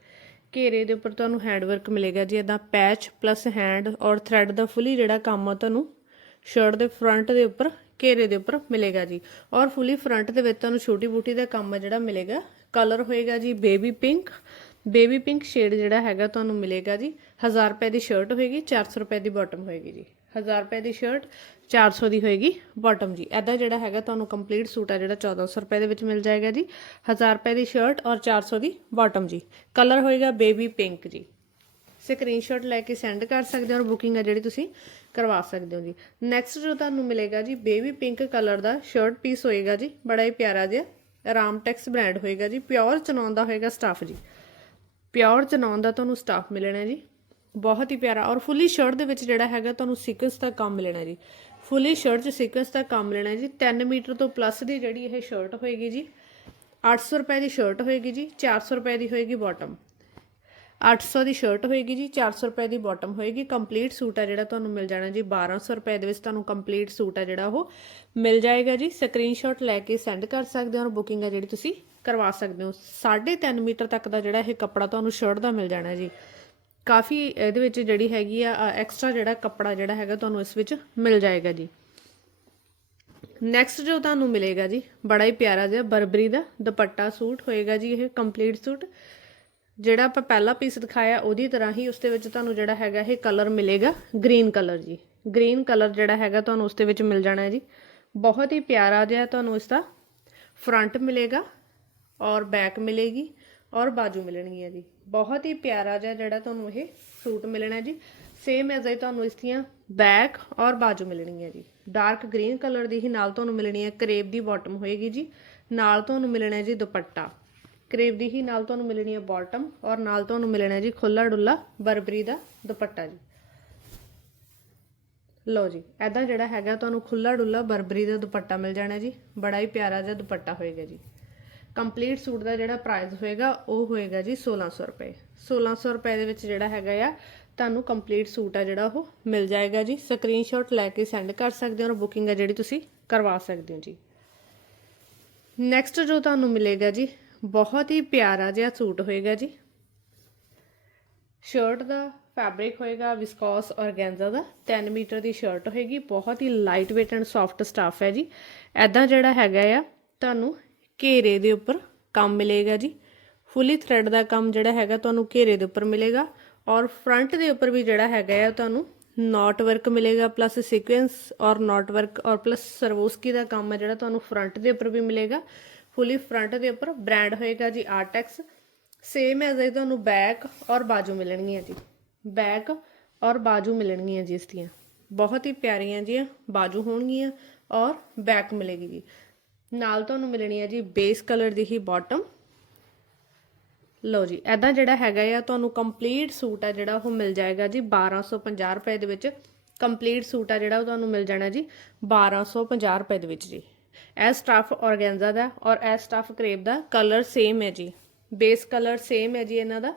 ਘੇਰੇ ਦੇ ਉੱਪਰ ਤੁਹਾਨੂੰ ਹੈਂਡ ਵਰਕ ਮਿਲੇਗਾ ਜੀ ਇਦਾਂ ਪੈਚ ਪਲੱਸ ਹੈਂਡ ਔਰ ਥ੍ਰੈਡ ਦਾ ਫੁੱਲੀ ਜਿਹੜਾ ਕੰਮ ਆ ਤੁਹਾਨੂੰ ਸ਼ਰਟ ਦੇ ਫਰੰਟ ਦੇ ਉੱਪਰ, ਘੇਰੇ ਦੇ ਉੱਪਰ ਮਿਲੇਗਾ ਜੀ। ਔਰ ਫੁੱਲੀ ਫਰੰਟ ਦੇ ਵਿੱਚ ਤੁਹਾਨੂੰ ਛੋਟੀ ਬੂਟੀ ਦਾ ਕੰਮ ਆ ਜਿਹੜਾ ਮਿਲੇਗਾ ਕਲਰ ਹੋਏਗਾ ਜੀ baby pink baby pink shade ਜਿਹੜਾ ਹੈਗਾ ਤੁਹਾਨੂੰ ਮਿਲੇਗਾ ਜੀ। 1000 ਰੁਪਏ ਦੀ ਸ਼ਰਟ ਹੋਏਗੀ 400 ਰੁਪਏ ਦੀ ਬਾਟਮ ਹੋਏਗੀ ਜੀ। 1000 ਰੁਪਏ ਦੀ ਸ਼ਰਟ 400 ਦੀ ਹੋਏਗੀ ਬਾਟਮ ਜੀ। ਐਦਾ ਜਿਹੜਾ ਹੈਗਾ ਤੁਹਾਨੂੰ ਕੰਪਲੀਟ ਸੂਟ ਆ ਜਿਹੜਾ 1400 ਰੁਪਏ ਦੇ ਵਿੱਚ ਮਿਲ ਜਾਏਗਾ ਜੀ। 1000 ਰੁਪਏ ਦੀ ਸ਼ਰਟ ਔਰ 400 ਦੀ ਬਾਟਮ ਜੀ। ਕਲਰ ਹੋਏਗਾ ਬੇਬੀ ਪਿੰਕ ਜੀ। ਸਕਰੀਨਸ਼ਾਟ ਲੈ ਕੇ ਸੈਂਡ ਕਰ ਸਕਦੇ ਹੋ ਔਰ ਬੁਕਿੰਗ ਆ ਜਿਹੜੀ ਤੁਸੀਂ ਕਰਵਾ ਸਕਦੇ ਹੋ ਜੀ। ਨੈਕਸਟ ਜੋ ਤੁਹਾਨੂੰ ਮਿਲੇਗਾ ਜੀ ਬੇਬੀ ਪਿੰਕ ਕਲਰ ਦਾ ਸ਼ਰਟ ਪੀਸ ਹੋਏਗਾ ਜੀ। ਬੜਾ ਹੀ ਪਿਆਰਾ ਜਿਹਾ ਰਾਮਟੈਕਸ ਬ੍ਰਾਂਡ ਹੋਏਗਾ ਜੀ। ਪਿਓਰ ਚਨੌਨ ਦਾ ਹੋਏਗਾ ਸਟਾਫ ਜੀ। ਪਿਓਰ ਚਨੌਨ ਦਾ ਤੁਹਾਨੂੰ ਸਟਾਫ ਮਿਲਣਾ ਜੀ। ਬਹੁਤ ਹੀ ਪਿਆਰਾ ਔਰ ਫੁੱਲੀ ਸ਼ਰਟ ਦੇ ਵਿੱਚ ਜਿਹੜਾ ਹੈਗਾ ਤੁਹਾਨੂੰ ਸੀਕੁਐਂਸ ਦਾ ਕੰਮ ਮਿਲਣਾ ਜੀ। ਫੁੱਲੀ ਸ਼ਰਟ 'ਚ ਸੀਕੁਐਂਸ ਦਾ ਕੰਮ ਲੈਣਾ ਜੀ। 3 ਮੀਟਰ ਤੋਂ ਪਲੱਸ ਦੀ ਜਿਹੜੀ ਇਹ ਸ਼ਰਟ ਹੋਏਗੀ ਜੀ 800 ਰੁਪਏ ਦੀ ਸ਼ਰਟ ਹੋਏਗੀ ਜੀ 400 ਰੁਪਏ ਦੀ ਹੋਏਗੀ ਬਾਟਮ 800 ਦੀ ਸ਼ਰਟ ਹੋਏਗੀ ਜੀ 400 ਰੁਪਏ ਦੀ ਬਾਟਮ ਹੋਏਗੀ। ਕੰਪਲੀਟ ਸੂਟ ਆ ਜਿਹੜਾ ਤੁਹਾਨੂੰ ਮਿਲ ਜਾਣਾ ਜੀ। 1200 ਰੁਪਏ ਦੇ ਵਿੱਚ ਤੁਹਾਨੂੰ ਕੰਪਲੀਟ ਸੂਟ ਆ ਜਿਹੜਾ ਉਹ ਮਿਲ ਜਾਏਗਾ ਜੀ। ਸਕਰੀਨਸ਼ਾਟ ਲੈ ਕੇ ਸੈਂਡ ਕਰ ਸਕਦੇ ਹੋ ਔਰ ਬੁਕਿੰਗ ਆ ਜਿਹੜੀ ਤੁਸੀਂ ਕਰਵਾ ਸਕਦੇ ਹੋ। 3.5 ਮੀਟਰ ਤੱਕ ਦਾ ਜਿਹੜਾ ਇਹ ਕੱਪੜਾ ਤੁਹਾਨੂੰ ਸ਼ਰਟ ਦਾ ਮਿਲ ਜਾਣਾ ਜੀ। ਕਾਫੀ ਇਹਦੇ ਵਿੱਚ ਜਿਹੜੀ ਹੈਗੀ ਆ ਐਕਸਟਰਾ ਜਿਹੜਾ ਕੱਪੜਾ ਜਿਹੜਾ ਹੈਗਾ ਤੁਹਾਨੂੰ ਇਸ ਵਿੱਚ ਮਿਲ ਜਾਏਗਾ ਜੀ। ਨੈਕਸਟ ਜੋ ਤੁਹਾਨੂੰ ਮਿਲੇਗਾ ਜੀ, ਬੜਾ ਹੀ ਪਿਆਰਾ ਜਿਹਾ ਬਰਬਰੀ ਦਾ ਦੁਪੱਟਾ ਸੂਟ ਹੋਏਗਾ ਜੀ ਇਹ ਕੰਪਲੀਟ ਸੂਟ। ਜਿਹੜਾ ਆਪਾਂ ਪਹਿਲਾ ਪੀਸ ਦਿਖਾਇਆ, ਉਹਦੀ ਤਰ੍ਹਾਂ ਹੀ ਉਸ ਦੇ ਵਿੱਚ ਤੁਹਾਨੂੰ ਜਿਹੜਾ ਹੈਗਾ ਇਹ ਕਲਰ ਮਿਲੇਗਾ ਗ੍ਰੀਨ ਕਲਰ ਜੀ। ਗ੍ਰੀਨ ਕਲਰ ਜਿਹੜਾ ਹੈਗਾ ਤੁਹਾਨੂੰ ਉਸ ਦੇ ਵਿੱਚ ਮਿਲ ਜਾਣਾ ਹੈ ਜੀ। ਬਹੁਤ ਹੀ ਪਿਆਰਾ ਜਿਹਾ ਤੁਹਾਨੂੰ ਇਸ ਦਾ ਫਰੰਟ ਮਿਲੇਗਾ ਔਰ ਬੈਕ ਮਿਲੇਗੀ। ਔਰ ਬਾਜੂ ਮਿਲਣਗੀਆਂ ਜੀ। ਬਹੁਤ ਹੀ ਪਿਆਰਾ ਜਿਹਾ ਜਿਹੜਾ ਤੁਹਾਨੂੰ ਇਹ ਸੂਟ ਮਿਲਣਾ ਜੀ। ਸੇਮ ਐਜ਼ ਹੀ ਤੁਹਾਨੂੰ ਇਸ ਦੀਆਂ ਬੈਕ ਔਰ ਬਾਜੂ ਮਿਲਣਗੀਆਂ ਜੀ। ਡਾਰਕ ਗ੍ਰੀਨ ਕਲਰ ਦੀ ਹੀ ਨਾਲ ਤੁਹਾਨੂੰ ਮਿਲਣੀ ਹੈ। ਕਰੇਬ ਦੀ ਬਾਟਮ ਹੋਏਗੀ ਜੀ। ਨਾਲ ਤੁਹਾਨੂੰ ਮਿਲਣਾ ਜੀ ਦੁਪੱਟਾ। ਕਰੇਬ ਦੀ ਹੀ ਨਾਲ ਤੁਹਾਨੂੰ ਮਿਲਣੀ ਹੈ ਬਾਟਮ ਔਰ ਨਾਲ ਤੁਹਾਨੂੰ ਮਿਲਣਾ ਜੀ ਖੁੱਲਾ ਡੁੱਲਾ ਬਰਬਰੀ ਦਾ ਦੁਪੱਟਾ ਜੀ। ਲਓ ਜੀ ਐਦਾਂ ਜਿਹੜਾ ਹੈਗਾ ਤੁਹਾਨੂੰ ਖੁੱਲਾ ਡੁੱਲਾ ਬਰਬਰੀ ਦਾ ਦੁਪੱਟਾ ਮਿਲ ਜਾਣਾ ਜੀ। ਬੜਾ ਹੀ ਪਿਆਰਾ ਜਿਹਾ ਦੁਪੱਟਾ ਹੋਏਗਾ ਜੀ। ਕੰਪਲੀਟ ਸੂਟ ਦਾ ਜਿਹੜਾ ਪ੍ਰਾਈਸ ਹੋਏਗਾ, ਉਹ ਹੋਏਗਾ ਜੀ 1600 ਰੁਪਏ। 1600 ਰੁਪਏ ਦੇ ਵਿੱਚ ਜਿਹੜਾ ਹੈਗਾ ਆ, ਤੁਹਾਨੂੰ ਕੰਪਲੀਟ ਸੂਟ ਆ ਜਿਹੜਾ ਉਹ ਮਿਲ ਜਾਏਗਾ ਜੀ। ਸਕਰੀਨਸ਼ਾਟ ਲੈ ਕੇ ਸੈਂਡ ਕਰ ਸਕਦੇ ਹੋ ਔਰ ਬੁਕਿੰਗ ਆ ਜਿਹੜੀ ਤੁਸੀਂ ਕਰਵਾ ਸਕਦੇ ਹੋ ਜੀ। ਨੈਕਸਟ ਜੋ ਤੁਹਾਨੂੰ ਮਿਲੇਗਾ ਜੀ, ਬਹੁਤ ਹੀ ਪਿਆਰਾ ਜਿਹਾ ਸੂਟ ਹੋਏਗਾ ਜੀ। ਸ਼ਰਟ ਦਾ ਫੈਬਰਿਕ ਹੋਏਗਾ ਵਿਸਕੋਸ ਔਰਗੈਂਜ਼ਾ ਦਾ 10 ਮੀਟਰ ਦੀ ਸ਼ਰਟ ਹੋਏਗੀ। ਬਹੁਤ ਹੀ light weight and soft stuff ਹੈ ਜੀ। ਐਦਾਂ ਜਿਹੜਾ ਹੈਗਾ ਆ, ਤੁਹਾਨੂੰ ਘੇਰੇ ਦੇ ਉੱਪਰ ਕੰਮ ਮਿਲੇਗਾ ਜੀ। ਫੁੱਲੀ ਥ੍ਰੈਡ ਦਾ ਕੰਮ ਜਿਹੜਾ ਹੈਗਾ ਤੁਹਾਨੂੰ ਘੇਰੇ ਦੇ ਉੱਪਰ ਮਿਲੇਗਾ ਔਰ ਫਰੰਟ ਦੇ ਉੱਪਰ ਵੀ ਜਿਹੜਾ ਹੈਗਾ ਆ ਤੁਹਾਨੂੰ ਨੋਟ ਵਰਕ ਮਿਲੇਗਾ ਪਲੱਸ ਸੀਕੁਐਂਸ ਔਰ ਨੋਟ ਵਰਕ ਔਰ ਪਲੱਸ ਸਰਵੋਸਕੀ ਦਾ ਕੰਮ ਹੈ ਜਿਹੜਾ ਤੁਹਾਨੂੰ ਫਰੰਟ ਦੇ ਉੱਪਰ ਵੀ ਮਿਲੇਗਾ। ਫੁੱਲੀ ਫਰੰਟ ਦੇ ਉੱਪਰ ਬ੍ਰਾਂਡ ਹੋਏਗਾ ਜੀ ਆਰਟੈਕਸ ਸੇਮ ਐਜ਼ ਇਹ ਤੁਹਾਨੂੰ ਬੈਕ ਔਰ ਬਾਜੂ ਮਿਲਣਗੀਆਂ ਜੀ। ਬੈਕ ਔਰ ਬਾਜੂ ਮਿਲਣਗੀਆਂ ਜੀ ਇਸ ਦੀਆਂ। ਬਹੁਤ ਹੀ ਪਿਆਰੀਆਂ ਜੀਆਂ ਬਾਜੂ ਹੋਣਗੀਆਂ ਔਰ ਬੈਕ ਮਿਲੇਗੀ ਜੀ। ਨਾਲ ਤੁਹਾਨੂੰ ਮਿਲਣੀ ਹੈ ਜੀ ਬੇਸ ਕਲਰ ਦੀ ਹੀ ਬਾਟਮ ਲਓ ਜੀ ਐਦਾਂ ਜਿਹੜਾ ਹੈਗਾ ਆ, ਤੁਹਾਨੂੰ ਕੰਪਲੀਟ ਸੂਟ ਆ ਜਿਹੜਾ ਉਹ ਮਿਲ ਜਾਏਗਾ ਜੀ 1250 ਰੁਪਏ ਦੇ ਵਿੱਚ। ਕੰਪਲੀਟ ਸੂਟ ਆ ਜਿਹੜਾ ਉਹ ਤੁਹਾਨੂੰ ਮਿਲ ਜਾਣਾ ਜੀ 1250 ਰੁਪਏ ਦੇ ਵਿੱਚ ਜੀ। ਇਹ ਸਟਫ ਔਰਗੈਂਜ਼ਾ ਦਾ ਔਰ ਇਹ ਸਟਫ ਕਰੇਪ ਦਾ ਕਲਰ ਸੇਮ ਹੈ ਜੀ। ਬੇਸ ਕਲਰ ਸੇਮ ਹੈ ਜੀ ਇਹਨਾਂ ਦਾ।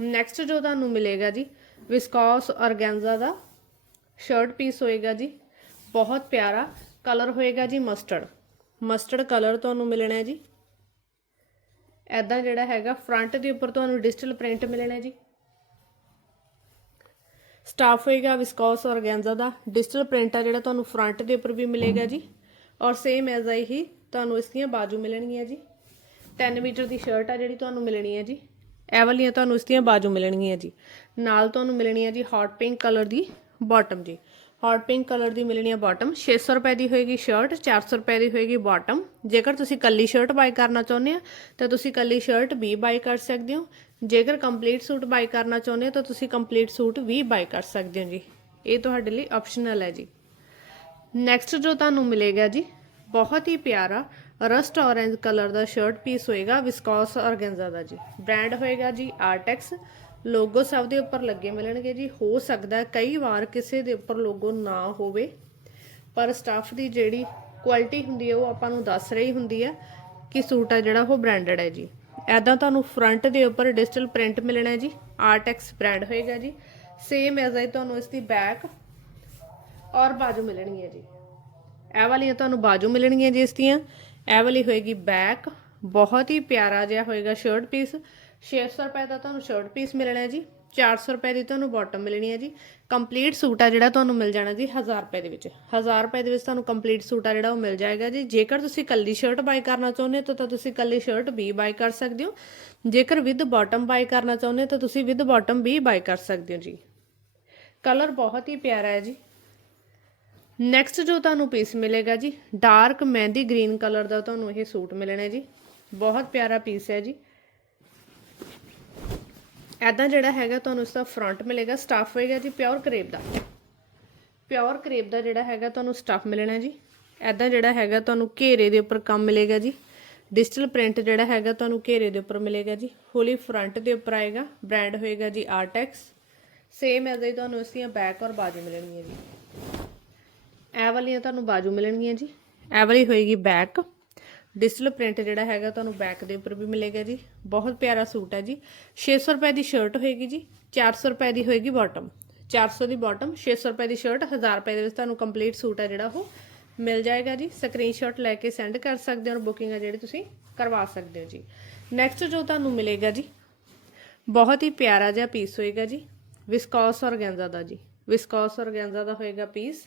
ਨੈਕਸਟ ਜੋ ਤੁਹਾਨੂੰ ਮਿਲੇਗਾ ਜੀ ਵਿਸਕੋਸ ਔਰਗੈਂਜ਼ਾ ਦਾ। ਸ਼ਰਟ ਪੀਸ ਹੋਏਗਾ ਜੀ। ਬਹੁਤ ਪਿਆਰਾ ਕਲਰ ਹੋਏਗਾ ਜੀ ਮਸਟਰਡ। ਮਸਟਰਡ ਕਲਰ ਤੁਹਾਨੂੰ ਮਿਲਣਾ ਹੈ ਜੀ। ਐਦਾਂ ਜਿਹੜਾ ਹੈਗਾ ਫਰੰਟ ਦੇ ਉੱਪਰ ਤੁਹਾਨੂੰ ਡਿਜੀਟਲ ਪ੍ਰਿੰਟ ਮਿਲਣਾ ਹੈ ਜੀ। ਸਟਾਫ ਹੋਏਗਾ ਵਿਸਕੋਸ ਔਰਗੈਂਜ਼ਾ ਦਾ। ਡਿਜੀਟਲ ਪ੍ਰਿੰਟ ਆ ਜਿਹੜਾ ਤੁਹਾਨੂੰ ਫਰੰਟ ਦੇ ਉੱਪਰ ਵੀ ਮਿਲੇਗਾ ਜੀ। ਔਰ ਸੇਮ ਐਜ਼ ਆਈ ਹੀ ਤੁਹਾਨੂੰ ਇਸ ਦੀਆਂ ਬਾਜੂ ਮਿਲਣਗੀਆਂ ਜੀ। 10 ਮੀਟਰ ਦੀ ਸ਼ਰਟ ਆ ਜਿਹੜੀ ਤੁਹਾਨੂੰ ਮਿਲਣੀ ਹੈ ਜੀ। ਇਹ ਵਾਲੀਆਂ ਤੁਹਾਨੂੰ ਇਸ ਦੀਆਂ ਬਾਜੂ ਮਿਲਣਗੀਆਂ ਜੀ। ਨਾਲ ਤੁਹਾਨੂੰ ਮਿਲਣੀ ਹੈ ਜੀ ਹੌਟ ਪਿੰਕ ਕਲਰ ਦੀ ਬਾਟਮ ਜੀ। ਹੌਟ ਪਿੰਕ ਕਲਰ ਦੀ ਮਿਲਣੀ ਹੈ ਬਾਟਮ 600 ਰੁਪਏ ਦੀ ਹੋਏਗੀ ਸ਼ਰਟ 400 ਰੁਪਏ ਦੀ ਹੋਏਗੀ ਬਾਟਮ ਜੇਕਰ ਤੁਸੀਂ ਕੱਲੀ ਸ਼ਰਟ ਬਾਈ ਕਰਨਾ ਚਾਹੁੰਦੇ ਆ, ਤਾਂ ਤੁਸੀਂ ਕੱਲੀ ਸ਼ਰਟ ਵੀ ਬਾਈ ਕਰ ਸਕਦੇ ਹੋ। ਜੇਕਰ ਕੰਪਲੀਟ ਸੂਟ ਬਾਈ ਕਰਨਾ ਚਾਹੁੰਦੇ ਹੋ, ਤਾਂ ਤੁਸੀਂ ਕੰਪਲੀਟ ਸੂਟ ਵੀ ਬਾਈ ਕਰ ਸਕਦੇ ਹੋ ਜੀ। ਇਹ ਤੁਹਾਡੇ ਲਈ ਆਪਸ਼ਨਲ ਹੈ ਜੀ। ਨੈਕਸਟ ਜੋ ਤੁਹਾਨੂੰ ਮਿਲੇਗਾ ਜੀ, ਬਹੁਤ ਹੀ ਪਿਆਰਾ ਰਸਟ ਔਰੇਂਜ ਕਲਰ ਦਾ ਸ਼ਰਟ ਪੀਸ ਹੋਏਗਾ ਵਿਸਕੋਸ ਔਰਗੈਂਜ਼ਾ ਦਾ ਜੀ। ਬ੍ਰਾਂਡ ਹੋਏਗਾ ਜੀ ਆਰਟੈਕਸ ਲੋਗੋ ਸਭ ਦੇ ਉੱਪਰ ਲੱਗੇ ਮਿਲਣਗੇ ਜੀ। ਹੋ ਸਕਦਾ ਕਈ ਵਾਰ ਕਿਸੇ ਦੇ ਉੱਪਰ ਲੋਗੋ ਨਾ ਹੋਵੇ, ਪਰ ਸਟਾਫ ਦੀ ਜਿਹੜੀ ਕੁਆਲਿਟੀ ਹੁੰਦੀ ਹੈ ਉਹ ਆਪਾਂ ਨੂੰ ਦੱਸ ਰਹੀ ਹੁੰਦੀ ਹੈ ਕਿ ਸੂਟ ਆ ਜਿਹੜਾ ਉਹ ਬ੍ਰਾਂਡਡ ਹੈ ਜੀ। ਐਦਾਂ ਤੁਹਾਨੂੰ ਫਰੰਟ ਦੇ ਉੱਪਰ ਡਿਜੀਟਲ ਪ੍ਰਿੰਟ ਮਿਲਣਾ ਹੈ ਜੀ ਆਰਟੈਕਸ ਬ੍ਰਾਂਡ ਹੋਏਗਾ ਜੀ। ਸੇਮ ਐਜ਼ ਹੀ ਤੁਹਾਨੂੰ ਇਸ ਦੀ ਬੈਕ ਔਰ ਬਾਜੂ ਮਿਲਣਗੀਆਂ ਜੀ। ਇਹ ਵਾਲੀਆਂ ਤੁਹਾਨੂੰ ਬਾਜੂ ਮਿਲਣਗੀਆਂ ਜੀ ਇਸ ਦੀਆਂ। ਇਹ ਵਾਲੀ ਹੋਏਗੀ ਬੈਕ ਬਹੁਤ ਹੀ ਪਿਆਰਾ ਜਿਹਾ ਹੋਏਗਾ ਸ਼ਰਟ ਪੀਸ 600 ਰੁਪਏ ਦਾ ਤੁਹਾਨੂੰ ਸ਼ਰਟ ਪੀਸ ਮਿਲਣਾ ਹੈ ਜੀ 400 ਰੁਪਏ ਦੀ ਤੁਹਾਨੂੰ ਬਾਟਮ ਮਿਲਣੀ ਹੈ ਜੀ। ਕੰਪਲੀਟ ਸੂਟ ਆ ਜਿਹੜਾ ਤੁਹਾਨੂੰ ਮਿਲ ਜਾਣਾ ਜੀ 1000 ਰੁਪਏ ਦੇ ਵਿੱਚ। 1000 ਰੁਪਏ ਦੇ ਵਿੱਚ ਤੁਹਾਨੂੰ ਕੰਪਲੀਟ ਸੂਟ ਆ ਜਿਹੜਾ ਉਹ ਮਿਲ ਜਾਏਗਾ ਜੀ। ਜੇਕਰ ਤੁਸੀਂ ਕੱਲੀ ਸ਼ਰਟ ਬਾਈ ਕਰਨਾ ਚਾਹੁੰਦੇ ਹੋ, ਤਾਂ ਤੁਸੀਂ ਕੱਲੀ ਸ਼ਰਟ ਵੀ ਬਾਈ ਕਰ ਸਕਦੇ ਹੋ। ਜੇਕਰ ਵਿਦ ਬਾਟਮ ਬਾਈ ਕਰਨਾ ਚਾਹੁੰਦੇ ਹੋ, ਤਾਂ ਤੁਸੀਂ ਵਿਦ ਬਾਟਮ ਵੀ ਬਾਈ ਕਰ ਸਕਦੇ ਹੋ ਜੀ। ਕਲਰ ਬਹੁਤ ਹੀ ਪਿਆਰਾ ਹੈ ਜੀ। ਨੈਕਸਟ ਜੋ ਤੁਹਾਨੂੰ ਪੀਸ ਮਿਲੇਗਾ ਜੀ ਡਾਰਕ ਮਹਿੰਦੀ ਗ੍ਰੀਨ ਕਲਰ ਦਾ ਤੁਹਾਨੂੰ ਇਹ ਸੂਟ ਮਿਲਣਾ ਹੈ ਜੀ। ਬਹੁਤ ਪਿਆਰਾ ਪੀਸ ਹੈ ਜੀ। ਐਦਾਂ ਜਿਹੜਾ ਹੈਗਾ ਤੁਹਾਨੂੰ ਇਸ ਦਾ ਫਰੰਟ ਮਿਲੇਗਾ ਸਟਾਫ ਹੋਏਗਾ ਜੀ ਪਿਓਰ ਕਰੇਬ ਦਾ। ਪਿਓਰ ਕਰੇਬ ਦਾ ਜਿਹੜਾ ਹੈਗਾ ਤੁਹਾਨੂੰ ਸਟਾਫ ਮਿਲਣਾ ਜੀ। ਐਦਾਂ ਜਿਹੜਾ ਹੈਗਾ ਤੁਹਾਨੂੰ ਘੇਰੇ ਦੇ ਉੱਪਰ ਕੰਮ ਮਿਲੇਗਾ ਜੀ। ਡਿਜੀਟਲ ਪ੍ਰਿੰਟ ਜਿਹੜਾ ਹੈਗਾ ਤੁਹਾਨੂੰ ਘੇਰੇ ਦੇ ਉੱਪਰ ਮਿਲੇਗਾ ਜੀ। ਫੁੱਲੀ ਫਰੰਟ ਦੇ ਉੱਪਰ ਆਏਗਾ ਬ੍ਰਾਂਡ ਹੋਏਗਾ ਜੀ ਆਰਟੈਕਸ ਸੇਮ ਐਜ਼ ਹੀ ਤੁਹਾਨੂੰ ਇਸ ਦੀਆਂ ਬੈਕ ਔਰ ਬਾਜੂ ਮਿਲਣਗੀਆਂ ਜੀ। ਇਹ ਵਾਲੀਆਂ ਤੁਹਾਨੂੰ ਬਾਜੂ ਮਿਲਣਗੀਆਂ ਜੀ। ਇਹ ਵਾਲੀ ਹੋਏਗੀ ਬੈਕ ਡਿਜੀਟਲ ਪ੍ਰਿੰਟ ਜਿਹੜਾ ਹੈਗਾ ਤੁਹਾਨੂੰ ਬੈਕ ਦੇ ਉੱਪਰ ਵੀ ਮਿਲੇਗਾ ਜੀ। ਬਹੁਤ ਪਿਆਰਾ ਸੂਟ ਹੈ ਜੀ। 600 ਰੁਪਏ ਦੀ ਸ਼ਰਟ ਹੋਏਗੀ ਜੀ 400 ਰੁਪਏ ਦੀ ਹੋਏਗੀ ਬਾਟਮ 400 ਦੀ ਬਾਟਮ 600 ਰੁਪਏ ਦੀ ਸ਼ਰਟ 1000 ਰੁਪਏ ਦੇ ਵਿੱਚ ਤੁਹਾਨੂੰ ਕੰਪਲੀਟ ਸੂਟ ਹੈ ਜਿਹੜਾ ਉਹ ਮਿਲ ਜਾਏਗਾ ਜੀ। ਸਕਰੀਨਸ਼ਾਟ ਲੈ ਕੇ ਸੈਂਡ ਕਰ ਸਕਦੇ ਹੋ ਔਰ ਬੁਕਿੰਗ ਹੈ ਜਿਹੜੀ ਤੁਸੀਂ ਕਰਵਾ ਸਕਦੇ ਹੋ ਜੀ। ਨੈਕਸਟ ਜੋ ਤੁਹਾਨੂੰ ਮਿਲੇਗਾ ਜੀ, ਬਹੁਤ ਹੀ ਪਿਆਰਾ ਜਿਹਾ ਪੀਸ ਹੋਏਗਾ ਜੀ ਵਿਸਕੋਸ ਔਰਗੈਂਜ਼ਾ ਦਾ ਜੀ। ਵਿਸਕੋਸ ਔਰਗੈਂਜ਼ਾ ਦਾ ਹੋਏਗਾ ਪੀਸ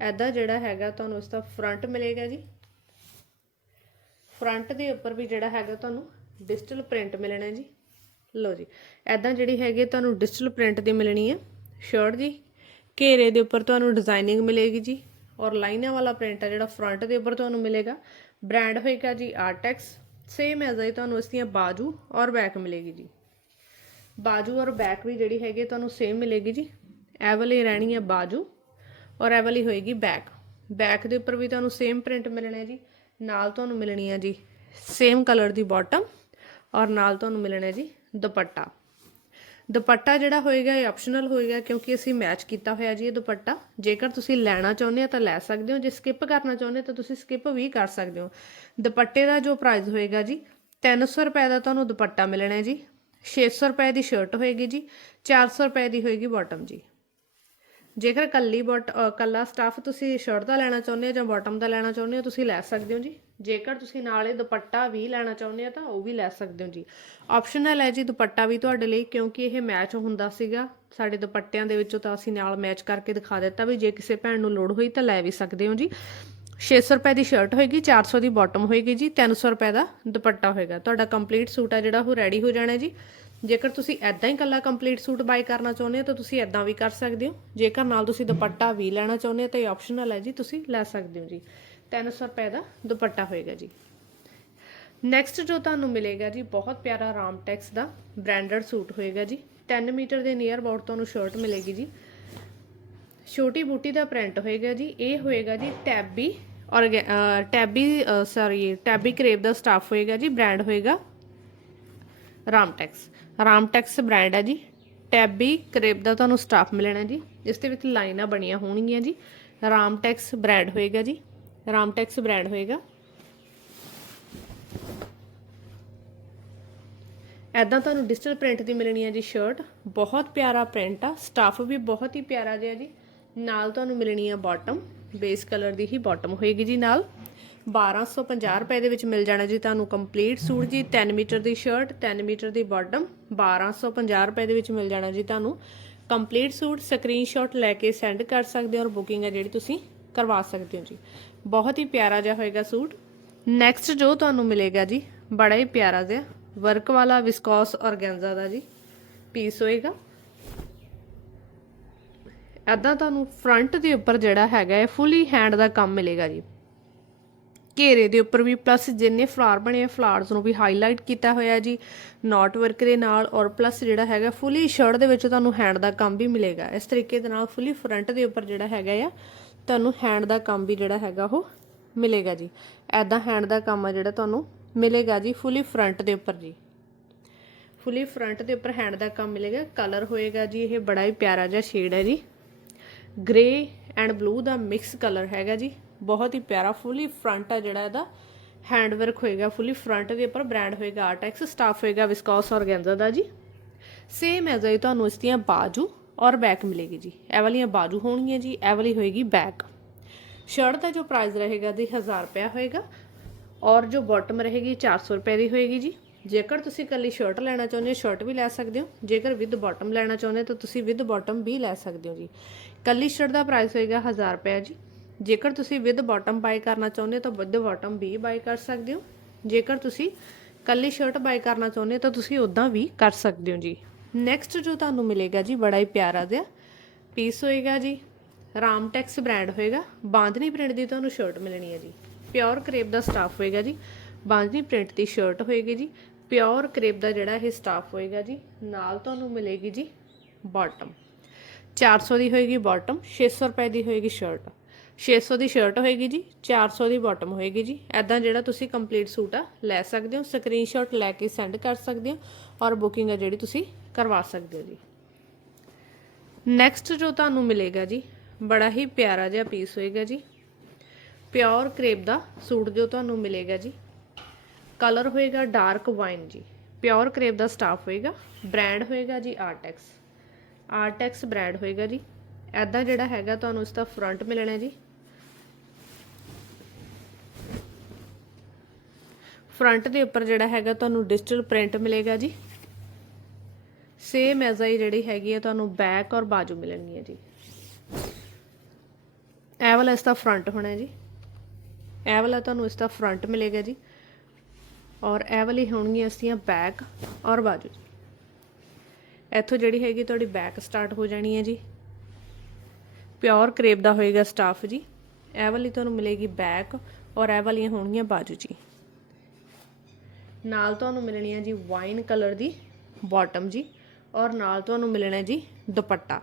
ਐਦਾ ਜਿਹੜਾ ਹੈਗਾ ਤੁਹਾਨੂੰ ਇਸ ਦਾ ਫਰੰਟ ਮਿਲੇਗਾ ਜੀ। ਫਰੰਟ ਦੇ ਉੱਪਰ ਵੀ ਜਿਹੜਾ ਹੈਗਾ ਤੁਹਾਨੂੰ ਡਿਜੀਟਲ ਪ੍ਰਿੰਟ ਮਿਲਣਾ ਜੀ। ਲਓ ਜੀ ਐਦਾਂ ਜਿਹੜੀ ਹੈਗੀ ਹੈ ਤੁਹਾਨੂੰ ਡਿਜੀਟਲ ਪ੍ਰਿੰਟ ਦੀ ਮਿਲਣੀ ਹੈ। ਸ਼ਰਟ ਜੀ, ਘੇਰੇ ਦੇ ਉੱਪਰ ਤੁਹਾਨੂੰ ਡਿਜ਼ਾਈਨਿੰਗ ਮਿਲੇਗੀ ਜੀ ਔਰ ਲਾਈਨਾਂ ਵਾਲਾ ਪ੍ਰਿੰਟ ਹੈ ਜਿਹੜਾ ਫਰੰਟ ਦੇ ਉੱਪਰ ਤੁਹਾਨੂੰ ਮਿਲੇਗਾ। ਬ੍ਰਾਂਡ ਹੋਏਗਾ ਜੀ ਆਰਟੈਕਸ ਸੇਮ ਐਜ਼ ਹੀ ਤੁਹਾਨੂੰ ਇਸ ਦੀਆਂ ਬਾਜੂ ਔਰ ਬੈਕ ਮਿਲੇਗੀ ਜੀ। ਬਾਜੂ ਔਰ ਬੈਕ ਵੀ ਜਿਹੜੀ ਹੈਗੀ ਹੈ ਤੁਹਾਨੂੰ ਸੇਮ ਮਿਲੇਗੀ ਜੀ। ਇਹ ਵਾਲੀ ਰਹਿਣੀ ਹੈ ਬਾਜੂ ਔਰ ਇਹ ਵਾਲੀ ਹੋਏਗੀ ਬੈਕ ਬੈਕ ਦੇ ਉੱਪਰ ਵੀ ਤੁਹਾਨੂੰ ਸੇਮ ਪ੍ਰਿੰਟ ਮਿਲਣਾ ਹੈ ਜੀ। ਨਾਲ ਤੁਹਾਨੂੰ ਮਿਲਣੀ ਹੈ ਜੀ ਸੇਮ ਕਲਰ ਦੀ ਬਾਟਮ ਔਰ ਨਾਲ ਤੁਹਾਨੂੰ ਮਿਲਣਾ ਜੀ ਦੁਪੱਟਾ। ਦੁਪੱਟਾ ਜਿਹੜਾ ਹੋਏਗਾ ਇਹ ਆਪਸ਼ਨਲ ਹੋਏਗਾ ਕਿਉਂਕਿ ਅਸੀਂ ਮੈਚ ਕੀਤਾ ਹੋਇਆ ਜੀ ਇਹ ਦੁਪੱਟਾ। ਜੇਕਰ ਤੁਸੀਂ ਲੈਣਾ ਚਾਹੁੰਦੇ ਹੋ ਤਾਂ ਲੈ ਸਕਦੇ ਹੋ, ਜੇ ਸਕਿਪ ਕਰਨਾ ਚਾਹੁੰਦੇ ਤਾਂ ਤੁਸੀਂ ਸਕਿਪ ਵੀ ਕਰ ਸਕਦੇ ਹੋ। ਦੁਪੱਟੇ ਦਾ ਜੋ ਪ੍ਰਾਈਸ ਹੋਏਗਾ ਜੀ 300 ਰੁਪਏ ਦਾ ਤੁਹਾਨੂੰ ਦੁਪੱਟਾ ਮਿਲਣਾ ਹੈ ਜੀ। 600 ਰੁਪਏ ਦੀ ਸ਼ਰਟ ਹੋਏਗੀ ਜੀ 400 ਰੁਪਏ ਦੀ ਹੋਏਗੀ ਬਾਟਮ ਜੀ। ਜੇਕਰ ਕੱਲੀ ਬਟ ਅ, ਕੱਲਾ ਸਟਾਫ ਤੁਸੀਂ ਸ਼ਰਟ ਦਾ ਲੈਣਾ ਚਾਹੁੰਦੇ ਹੋ ਜਾਂ ਬਾਟਮ ਦਾ ਲੈਣਾ ਚਾਹੁੰਦੇ ਹੋ ਤੁਸੀਂ ਲੈ ਸਕਦੇ ਹੋ ਜੀ। ਜੇਕਰ ਤੁਸੀਂ ਨਾਲੇ ਦੁਪੱਟਾ ਵੀ ਲੈਣਾ ਚਾਹੁੰਦੇ ਹੋ ਤਾਂ ਉਹ ਵੀ ਲੈ ਸਕਦੇ ਹੋ ਜੀ। ਆਪਸ਼ਨਲ ਹੈ ਜੀ ਦੁਪੱਟਾ ਵੀ ਤੁਹਾਡੇ ਲਈ ਕਿਉਂਕਿ ਇਹ ਮੈਚ ਹੁੰਦਾ ਸੀਗਾ। ਸਾਡੇ ਦੁਪੱਟਿਆਂ ਦੇ ਵਿੱਚੋਂ ਤਾਂ ਅਸੀਂ ਨਾਲ ਮੈਚ ਕਰਕੇ ਦਿਖਾ ਦਿੱਤਾ ਵੀ ਜੇ ਕਿਸੇ ਭੈਣ ਨੂੰ ਲੋੜ ਹੋਈ ਤਾਂ ਲੈ ਵੀ ਸਕਦੇ ਹੋ ਜੀ। 600 ਰੁਪਏ ਦੀ ਸ਼ਰਟ ਹੋਏਗੀ 400 ਦੀ ਬਾਟਮ ਹੋਏਗੀ ਜੀ 300 ਰੁਪਏ ਦਾ ਦੁਪੱਟਾ ਹੋਏਗਾ। ਤੁਹਾਡਾ ਕੰਪਲੀਟ ਸੂਟ ਆ ਜਿਹੜਾ ਉਹ ਰੈਡੀ ਹੋ ਜਾਣਾ ਜੀ। ਜੇਕਰ ਤੁਸੀਂ ਐਦਾਂ ਹੀ ਕੱਲਾ ਕੰਪਲੀਟ ਸੂਟ ਬਾਈ ਕਰਨਾ ਚਾਹੁੰਦੇ ਹੋ, ਤਾਂ ਤੁਸੀਂ ਐਦਾਂ ਵੀ ਕਰ ਸਕਦੇ ਹੋ। ਜੇਕਰ ਨਾਲ ਤੁਸੀਂ ਦੁਪੱਟਾ ਵੀ ਲੈਣਾ ਚਾਹੁੰਦੇ ਹੋ, ਤਾਂ ਇਹ ਆਪਸ਼ਨਲ ਹੈ ਜੀ, ਤੁਸੀਂ ਲੈ ਸਕਦੇ ਹੋ ਜੀ। 300 ਰੁਪਏ ਦਾ ਦੁਪੱਟਾ ਹੋਏਗਾ ਜੀ। ਨੈਕਸਟ ਜੋ ਤੁਹਾਨੂੰ ਮਿਲੇਗਾ ਜੀ, ਬਹੁਤ ਪਿਆਰਾ ਰਾਮਟੈਕਸ ਦਾ ਬ੍ਰਾਂਡਡ ਸੂਟ ਹੋਏਗਾ ਜੀ। 10 ਮੀਟਰ ਦੇ ਨੀਅਰ ਅਬਾਊਟ ਤੁਹਾਨੂੰ ਸ਼ਰਟ ਮਿਲੇਗੀ ਜੀ। ਛੋਟੀ ਬੂਟੀ ਦਾ ਪ੍ਰਿੰਟ ਹੋਏਗਾ ਜੀ। ਇਹ ਹੋਏਗਾ ਜੀ ਟੈਬੀ ਔਰ ਟੈਬੀ ਸੌਰੀ ਟੈਬੀ ਕਰੇਪ ਦਾ ਸਟਾਫ ਹੋਏਗਾ ਜੀ ਬ੍ਰਾਂਡ ਹੋਏਗਾ ਰਾਮਟੈਕਸ ਰਾਮਟੈਕਸ ਬ੍ਰਾਂਡ ਹੈ ਜੀ। ਟੈਬੀ ਕਰੇਪ ਦਾ ਤੁਹਾਨੂੰ ਸਟਾਫ ਮਿਲਣਾ ਜੀ। ਇਸ ਦੇ ਵਿੱਚ ਲਾਈਨਾਂ ਬਣੀਆਂ ਹੋਣਗੀਆਂ ਜੀ। ਰਾਮਟੈਕਸ ਬ੍ਰਾਂਡ ਹੋਏਗਾ ਜੀ। ਰਾਮਟੈਕਸ ਬ੍ਰਾਂਡ ਹੋਏਗਾ। ਐਦਾਂ ਤੁਹਾਨੂੰ ਡਿਜੀਟਲ ਪ੍ਰਿੰਟ ਦੀ ਮਿਲਣੀ ਹੈ ਜੀ ਸ਼ਰਟ। ਬਹੁਤ ਪਿਆਰਾ ਪ੍ਰਿੰਟ ਆ। ਸਟਾਫ ਵੀ ਬਹੁਤ ਹੀ ਪਿਆਰਾ ਜਿਹਾ ਜੀ। ਨਾਲ ਤੁਹਾਨੂੰ ਮਿਲਣੀ ਆ ਬਾਟਮ। ਬੇਸ ਕਲਰ ਦੀ ਹੀ ਬਾਟਮ ਹੋਏਗੀ ਜੀ ਨਾਲ। 1250 ਰੁਪਏ ਦੇ ਵਿੱਚ ਮਿਲ ਜਾਣਾ ਜੀ ਤੁਹਾਨੂੰ ਕੰਪਲੀਟ ਸੂਟ ਜੀ 3 ਮੀਟਰ ਦੀ ਸ਼ਰਟ 3 ਮੀਟਰ ਦੀ ਬਾਟਮ 1250 ਰੁਪਏ ਦੇ ਵਿੱਚ ਮਿਲ ਜਾਣਾ ਜੀ ਤੁਹਾਨੂੰ ਕੰਪਲੀਟ ਸੂਟ ਸਕਰੀਨਸ਼ਾਟ ਲੈ ਕੇ ਸੈਂਡ ਕਰ ਸਕਦੇ ਹੋ ਔਰ ਬੁਕਿੰਗ ਹੈ ਜਿਹੜੀ ਤੁਸੀਂ ਕਰਵਾ ਸਕਦੇ ਹੋ ਜੀ। ਬਹੁਤ ਹੀ ਪਿਆਰਾ ਜਿਹਾ ਹੋਏਗਾ ਸੂਟ। ਨੈਕਸਟ ਜੋ ਤੁਹਾਨੂੰ ਮਿਲੇਗਾ ਜੀ, ਬੜਾ ਹੀ ਪਿਆਰਾ ਜਿਹਾ ਵਰਕ ਵਾਲਾ ਵਿਸਕੋਸ ਔਰਗੈਂਜ਼ਾ ਦਾ ਜੀ ਪੀਸ ਹੋਏਗਾ। ਐਦਾਂ ਤੁਹਾਨੂੰ ਫਰੰਟ ਦੇ ਉੱਪਰ ਜਿਹੜਾ ਹੈਗਾ ਇਹ ਫੁੱਲੀ ਹੈਂਡ ਦਾ ਕੰਮ ਮਿਲੇਗਾ ਜੀ। ਘੇਰੇ ਦੇ ਉੱਪਰ ਵੀ ਪਲੱਸ ਜਿੰਨੇ ਫਲਾਰ ਬਣੇ ਆ ਫਲਾਰਸ ਨੂੰ ਵੀ ਹਾਈਲਾਈਟ ਕੀਤਾ ਹੋਇਆ ਜੀ ਨੋਟ ਵਰਕ ਦੇ ਨਾਲ, ਔਰ ਪਲੱਸ ਜਿਹੜਾ ਹੈਗਾ ਫੁੱਲੀ ਸ਼ਰਟ ਦੇ ਵਿੱਚ ਤੁਹਾਨੂੰ ਹੈਂਡ ਦਾ ਕੰਮ ਵੀ ਮਿਲੇਗਾ। ਇਸ ਤਰੀਕੇ ਦੇ ਨਾਲ ਫੁੱਲੀ ਫਰੰਟ ਦੇ ਉੱਪਰ ਜਿਹੜਾ ਹੈਗਾ ਆ, ਤੁਹਾਨੂੰ ਹੈਂਡ ਦਾ ਕੰਮ ਵੀ ਜਿਹੜਾ ਹੈਗਾ ਉਹ ਮਿਲੇਗਾ ਜੀ। ਐਦਾਂ ਹੈਂਡ ਦਾ ਕੰਮ ਆ ਜਿਹੜਾ ਤੁਹਾਨੂੰ ਮਿਲੇਗਾ ਜੀ ਫੁੱਲੀ ਫਰੰਟ ਦੇ ਉੱਪਰ ਜੀ। ਫੁੱਲੀ ਫਰੰਟ ਦੇ ਉੱਪਰ ਹੈਂਡ ਦਾ ਕੰਮ ਮਿਲੇਗਾ ਕਲਰ ਹੋਏਗਾ ਜੀ, ਇਹ ਬੜਾ ਹੀ ਪਿਆਰਾ ਜਿਹਾ ਸ਼ੇਡ ਹੈ ਜੀ। ਗ੍ਰੇ ਐਂਡ ਬਲੂ ਦਾ ਮਿਕਸ ਕਲਰ ਹੈਗਾ ਜੀ। ਬਹੁਤ ਹੀ ਪਿਆਰਾ ਫੁੱਲੀ ਫਰੰਟ ਆ ਜਿਹੜਾ ਇਹਦਾ। ਹੈਂਡ ਵਰਕ ਹੋਏਗਾ ਫੁੱਲੀ ਫਰੰਟ ਦੇ ਉੱਪਰ ਬ੍ਰਾਂਡ ਹੋਏਗਾ ਆਰਟੈਕਸ ਸਟਾਫ ਹੋਏਗਾ ਵਿਸਕੋਸ ਔਰਗੈਂਜ਼ਾ ਦਾ ਜੀ। ਸੇਮ ਐਜ਼ ਹੀ ਤੁਹਾਨੂੰ ਇਸ ਦੀਆਂ ਬਾਜੂ ਔਰ ਬੈਕ ਮਿਲੇਗੀ ਜੀ। ਇਹ ਵਾਲੀਆਂ ਬਾਜੂ ਹੋਣਗੀਆਂ ਜੀ, ਇਹ ਵਾਲੀ ਹੋਏਗੀ ਬੈਕ ਸ਼ਰਟ ਦਾ ਜੋ ਪ੍ਰਾਈਸ ਰਹੇਗਾ ਜੀ 1000 ਰੁਪਏ ਹੋਏਗਾ। ਔਰ ਜੋ ਬਾਟਮ ਰਹੇਗੀ 400 ਰੁਪਏ ਦੀ ਹੋਏਗੀ ਜੀ। ਜੇਕਰ ਤੁਸੀਂ ਕੱਲੀ ਸ਼ਰਟ ਲੈਣਾ ਚਾਹੁੰਦੇ ਹੋ ਸ਼ਰਟ ਵੀ ਲੈ ਸਕਦੇ ਹੋ। ਜੇਕਰ ਵਿਦ ਬਾਟਮ ਲੈਣਾ ਚਾਹੁੰਦੇ ਹੋ, ਤਾਂ ਤੁਸੀਂ ਵਿਦ ਬਾਟਮ ਵੀ ਲੈ ਸਕਦੇ ਹੋ ਜੀ। ਕੱਲੀ ਸ਼ਰਟ ਦਾ ਪ੍ਰਾਈਸ ਹੋਏਗਾ 1000 ਰੁਪਏ ਜੀ। ਜੇਕਰ ਤੁਸੀਂ ਵਿਦ ਬਾਟਮ ਬਾਈ ਕਰਨਾ ਚਾਹੁੰਦੇ ਹੋ ਤਾਂ ਵਿਦ ਬਾਟਮ ਵੀ ਬਾਈ ਕਰ ਸਕਦੇ ਹੋ। ਜੇਕਰ ਤੁਸੀਂ ਕੱਲੀ ਸ਼ਰਟ ਬਾਈ ਕਰਨਾ ਚਾਹੁੰਦੇ ਹੋ ਤਾਂ ਤੁਸੀਂ ਉਦਾਂ ਵੀ ਕਰ ਸਕਦੇ ਹੋ ਜੀ। ਨੈਕਸਟ ਜੋ ਤੁਹਾਨੂੰ ਮਿਲੇਗਾ ਜੀ, ਬੜਾ ਹੀ ਪਿਆਰਾ ਜਿਹਾ ਪੀਸ ਹੋਏਗਾ ਜੀ। ਰਾਮਟੈਕਸ ਬ੍ਰਾਂਡ ਹੋਏਗਾ। ਬਾਂਦਨੀ ਪ੍ਰਿੰਟ ਦੀ ਤੁਹਾਨੂੰ ਸ਼ਰਟ ਮਿਲਣੀ ਹੈ ਜੀ। ਪਿਓਰ ਕਰੇਪ ਦਾ ਸਟਾਫ ਹੋਏਗਾ ਜੀ। ਬਾਂਦਨੀ ਪ੍ਰਿੰਟ ਦੀ ਸ਼ਰਟ ਹੋਏਗੀ ਜੀ। ਪਿਓਰ ਕਰੇਪ ਦਾ ਜਿਹੜਾ ਇਹ ਸਟਾਫ ਹੋਏਗਾ ਜੀ, ਨਾਲ ਤੁਹਾਨੂੰ ਮਿਲੇਗੀ ਜੀ ਬਾਟਮ 400 ਦੀ ਹੋਏਗੀ ਬਾਟਮ 600 ਰੁਪਏ ਦੀ ਹੋਏਗੀ ਸ਼ਰਟ 600 ਦੀ ਸ਼ਰਟ ਹੋਏਗੀ ਜੀ 400 ਦੀ ਬਾਟਮ ਹੋਏਗੀ ਜੀ। ਐਦਾਂ ਜਿਹੜਾ ਤੁਸੀਂ ਕੰਪਲੀਟ ਸੂਟ ਆ, ਲੈ ਸਕਦੇ ਹੋ ਸਕਰੀਨਸ਼ਾਟ ਲੈ ਕੇ ਸੈਂਡ ਕਰ ਸਕਦੇ ਹੋ ਔਰ ਬੁਕਿੰਗ ਆ ਜਿਹੜੀ ਤੁਸੀਂ ਕਰਵਾ ਸਕਦੇ ਹੋ ਜੀ। ਨੈਕਸਟ ਜੋ ਤੁਹਾਨੂੰ ਮਿਲੇਗਾ ਜੀ, ਬੜਾ ਹੀ ਪਿਆਰਾ ਜਿਹਾ ਪੀਸ ਹੋਏਗਾ ਜੀ। ਪਿਓਰ ਕਰੇਪ ਦਾ ਸੂਟ ਜੋ ਤੁਹਾਨੂੰ ਮਿਲੇਗਾ ਜੀ। ਕਲਰ ਹੋਏਗਾ ਡਾਰਕ ਵਾਈਨ ਜੀ। ਪਿਓਰ ਕਰੇਪ ਦਾ ਸਟਾਫ ਹੋਏਗਾ ਬ੍ਰਾਂਡ ਹੋਏਗਾ ਜੀ ਆਰਟੈਕਸ ਆਰਟੈਕਸ ਬ੍ਰਾਂਡ ਹੋਏਗਾ ਜੀ। ਐਦਾਂ ਜਿਹੜਾ ਹੈਗਾ ਤੁਹਾਨੂੰ ਇਸ ਦਾ ਫਰੰਟ ਮਿਲਣਾ ਜੀ। ਫਰੰਟ ਦੇ ਉੱਪਰ ਜਿਹੜਾ ਹੈਗਾ ਤੁਹਾਨੂੰ ਡਿਜੀਟਲ ਪ੍ਰਿੰਟ ਮਿਲੇਗਾ ਜੀ। ਸੇਮ ਐਜ਼ ਆਈ ਜਿਹੜੀ ਹੈਗੀ ਹੈ ਤੁਹਾਨੂੰ ਬੈਕ ਔਰ ਬਾਜੂ ਮਿਲਣਗੀਆਂ ਜੀ। ਇਹ ਵਾਲਾ ਇਸ ਦਾ ਫਰੰਟ ਹੋਣਾ ਜੀ। ਇਹ ਵਾਲਾ ਤੁਹਾਨੂੰ ਇਸ ਦਾ ਫਰੰਟ ਮਿਲੇਗਾ ਜੀ। ਔਰ ਇਹ ਵਾਲੀ ਹੋਣਗੀਆਂ ਇਸ ਦੀਆਂ ਬੈਕ ਔਰ ਬਾਜੂ ਜੀ। ਇੱਥੋਂ ਜਿਹੜੀ ਹੈਗੀ ਤੁਹਾਡੀ ਬੈਕ ਸਟਾਰਟ ਹੋ ਜਾਣੀ ਹੈ ਜੀ। ਪਿਓਰ ਕਰੇਪ ਦਾ ਹੋਏਗਾ ਸਟਾਫ ਜੀ। ਇਹ ਵਾਲੀ ਤੁਹਾਨੂੰ ਮਿਲੇਗੀ ਬੈਕ ਔਰ ਇਹ ਵਾਲੀਆਂ ਹੋਣਗੀਆਂ ਬਾਜੂ ਜੀ। ਨਾਲ ਤੁਹਾਨੂੰ ਮਿਲਣੀ ਹੈ ਜੀ ਵਾਈਨ ਕਲਰ ਦੀ ਬਾਟਮ ਜੀ ਔਰ ਨਾਲ ਤੁਹਾਨੂੰ ਮਿਲਣਾ ਜੀ ਦੁਪੱਟਾ।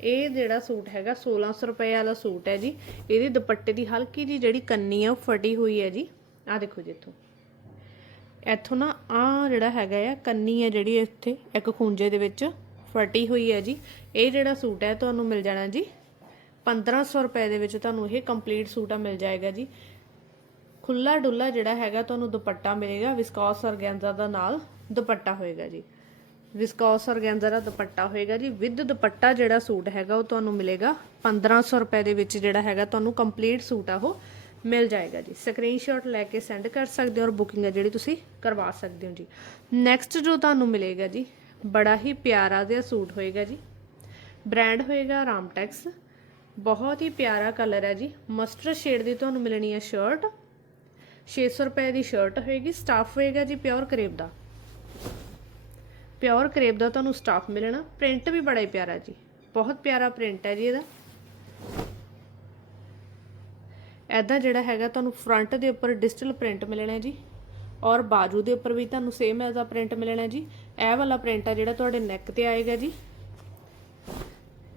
ਇਹ ਜਿਹੜਾ ਸੂਟ ਹੈਗਾ 1600 ਰੁਪਏ ਵਾਲਾ ਸੂਟ ਹੈ ਜੀ। ਇਹਦੇ ਦੁਪੱਟੇ ਦੀ ਹਲਕੀ ਜੀ ਜਿਹੜੀ ਕੰਨੀ ਹੈ ਉਹ ਫਟੀ ਹੋਈ ਹੈ ਜੀ। ਆਹ ਦੇਖੋ ਜੀ ਇੱਥੋਂ। ਇੱਥੋਂ ਨਾ ਆ ਜਿਹੜਾ ਹੈਗਾ ਆ, ਕੰਨੀ ਹੈ ਜਿਹੜੀ ਇੱਥੇ, ਇੱਕ ਖੂੰਜੇ ਦੇ ਵਿੱਚ ਫਟੀ ਹੋਈ ਹੈ ਜੀ। ਇਹ ਜਿਹੜਾ ਸੂਟ ਹੈ, ਤੁਹਾਨੂੰ ਮਿਲ ਜਾਣਾ ਜੀ। 1500 ਰੁਪਏ ਦੇ ਵਿੱਚ ਤੁਹਾਨੂੰ ਇਹ ਕੰਪਲੀਟ ਸੂਟ ਆ, ਮਿਲ ਜਾਏਗਾ ਜੀ। ਖੁੱਲਾ ਡੁੱਲਾ ਜਿਹੜਾ ਹੈਗਾ ਤੁਹਾਨੂੰ ਦੁਪੱਟਾ ਮਿਲੇਗਾ ਵਿਸਕੌਸ ਔਰਗੈਂਜ਼ਾ ਦਾ ਨਾਲ ਦੁਪੱਟਾ ਹੋਏਗਾ ਜੀ। ਵਿਸਕੌਸ ਔਰਗੈਂਜ਼ਾ ਦਾ ਦੁਪੱਟਾ ਹੋਏਗਾ ਜੀ। ਵਿਦ ਦੁਪੱਟਾ ਜਿਹੜਾ ਸੂਟ ਹੈਗਾ ਉਹ ਤੁਹਾਨੂੰ ਮਿਲੇਗਾ। 1500 ਰੁਪਏ ਦੇ ਵਿੱਚ ਜਿਹੜਾ ਹੈਗਾ ਤੁਹਾਨੂੰ ਕੰਪਲੀਟ ਸੂਟ ਆ ਉਹ ਮਿਲ ਜਾਏਗਾ ਜੀ। ਸਕਰੀਨਸ਼ਾਟ ਲੈ ਕੇ ਸੈਂਡ ਕਰ ਸਕਦੇ ਹੋ ਔਰ ਬੁਕਿੰਗ ਹੈ ਜਿਹੜੀ ਤੁਸੀਂ ਕਰਵਾ ਸਕਦੇ ਹੋ ਜੀ। ਨੈਕਸਟ ਜੋ ਤੁਹਾਨੂੰ ਮਿਲੇਗਾ ਜੀ, ਬੜਾ ਹੀ ਪਿਆਰਾ ਜਿਹਾ ਸੂਟ ਹੋਏਗਾ ਜੀ। ਬ੍ਰਾਂਡ ਹੋਏਗਾ ਰਾਮਟੈਕਸ। ਬਹੁਤ ਹੀ ਪਿਆਰਾ ਕਲਰ ਹੈ ਜੀ। ਮਸਟਰਡ ਸ਼ੇਡ ਦੀ ਤੁਹਾਨੂੰ ਮਿਲਣੀ ਹੈ ਸ਼ਰਟ 600 ਰੁਪਏ ਦੀ ਸ਼ਰਟ ਹੋਏਗੀ ਸਟਾਫ ਹੋਏਗਾ ਜੀ ਪਿਓਰ ਕਰੇਬ ਦਾ। ਪਿਓਰ ਕਰੇਬ ਦਾ ਤੁਹਾਨੂੰ ਸਟਾਫ ਮਿਲਣਾ। ਪ੍ਰਿੰਟ ਵੀ ਬੜਾ ਹੀ ਪਿਆਰਾ ਜੀ। ਬਹੁਤ ਪਿਆਰਾ ਪ੍ਰਿੰਟ ਹੈ ਜੀ ਇਹਦਾ। ਐਦਾਂ ਜਿਹੜਾ ਹੈਗਾ ਤੁਹਾਨੂੰ ਫਰੰਟ ਦੇ ਉੱਪਰ ਡਿਜੀਟਲ ਪ੍ਰਿੰਟ ਮਿਲਣਾ ਜੀ। ਔਰ ਬਾਜੂ ਦੇ ਉੱਪਰ ਵੀ ਤੁਹਾਨੂੰ ਸੇਮ ਐਜ਼ ਆ ਪ੍ਰਿੰਟ ਮਿਲਣਾ ਜੀ। ਇਹ ਵਾਲਾ ਪ੍ਰਿੰਟ ਆ ਜਿਹੜਾ ਤੁਹਾਡੇ ਨੈਕ ਤੇ ਆਏਗਾ ਜੀ।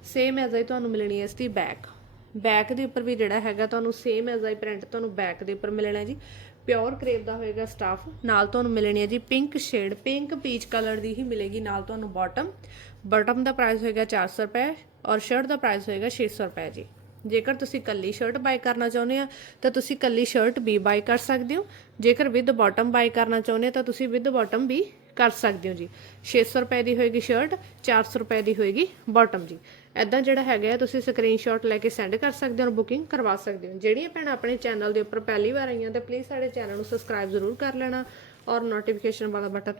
ਸੇਮ ਐਜ਼ ਹੀ ਤੁਹਾਨੂੰ ਮਿਲਣੀ ਹੈ ਇਸ ਦੀ ਬੈਕ ਬੈਕ ਦੇ ਉੱਪਰ ਵੀ ਜਿਹੜਾ ਹੈਗਾ ਤੁਹਾਨੂੰ ਸੇਮ ਐਜ਼ ਆਈ ਪ੍ਰਿੰਟ ਤੁਹਾਨੂੰ ਬੈਕ ਦੇ ਉੱਪਰ ਮਿਲਣਾ ਜੀ। ਪਿਓਰ ਕਰੇਪ ਦਾ ਹੋਏਗਾ ਸਟਾਫ ਨਾਲ ਤੁਹਾਨੂੰ ਮਿਲਣੀ ਹੈ ਜੀ pink shade pink peach colour ਦੀ ਹੀ ਮਿਲੇਗੀ ਨਾਲ ਤੁਹਾਨੂੰ ਬਾਟਮ ਬਾਟਮ ਦਾ ਪ੍ਰਾਈਸ ਹੋਏਗਾ 400 ਰੁਪਏ ਔਰ ਸ਼ਰਟ ਦਾ ਪ੍ਰਾਈਸ ਹੋਏਗਾ 600 ਰੁਪਏ ਜੀ। ਜੇਕਰ ਤੁਸੀਂ ਕੱਲੀ ਸ਼ਰਟ ਬਾਈ ਕਰਨਾ ਚਾਹੁੰਦੇ ਆ ਤਾਂ ਤੁਸੀਂ ਕੱਲੀ ਸ਼ਰਟ ਵੀ ਬਾਈ ਕਰ ਸਕਦੇ ਹੋ। ਜੇਕਰ ਵਿਦ ਬਾਟਮ ਬਾਈ ਕਰਨਾ ਚਾਹੁੰਦੇ ਆ ਤਾਂ ਤੁਸੀਂ ਵਿਦ ਬਾਟਮ ਵੀ ਕਰ ਸਕਦੇ ਹੋ ਜੀ। 600 ਰੁਪਏ ਦੀ ਹੋਏਗੀ ਸ਼ਰਟ 400 ਰੁਪਏ ਦੀ ਹੋਏਗੀ ਬਾਟਮ ਜੀ। ਐਦਾਂ ਜਿਹੜਾ ਹੈਗਾ ਤੁਸੀਂ ਸਕਰੀਨਸ਼ਾਟ ਲੈ ਕੇ ਸੈਂਡ ਕਰ ਸਕਦੇ ਹੋ ਔਰ ਬੁਕਿੰਗ ਕਰਵਾ ਸਕਦੇ ਹੋ। ਜਿਹੜੀਆਂ ਭੈਣਾਂ ਆਪਣੇ ਚੈਨਲ ਦੇ ਉੱਪਰ ਪਹਿਲੀ ਵਾਰ ਆਈਆਂ, ਤਾਂ ਪਲੀਜ਼ ਸਾਡੇ ਚੈਨਲ ਨੂੰ ਸਬਸਕ੍ਰਾਈਬ ਜ਼ਰੂਰ ਕਰ ਲੈਣਾ ਔਰ ਨੋਟੀਫਿਕੇਸ਼ਨ ਵਾਲਾ ਬਟਨ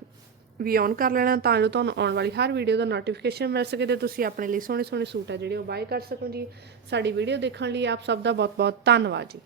ਵੀ ਔਨ ਕਰ ਲੈਣਾ ਤਾਂ ਜੋ ਤੁਹਾਨੂੰ ਆਉਣ ਵਾਲੀ ਹਰ ਵੀਡੀਓ ਦਾ ਨੋਟੀਫਿਕੇਸ਼ਨ ਮਿਲ ਸਕੇ ਤੇ ਤੁਸੀਂ ਆਪਣੇ ਲਈ ਸੋਹਣੇ ਸੋਹਣੇ ਸੂਟ ਆ ਜਿਹੜੇ ਉਹ ਬਾਏ ਕਰ ਸਕੋ ਜੀ। ਸਾਡੀ ਵੀਡੀਓ ਦੇਖਣ ਲਈ ਆਪ ਸਭ ਦਾ ਬਹੁਤ ਬਹੁਤ ਧੰਨਵਾਦ ਜੀ।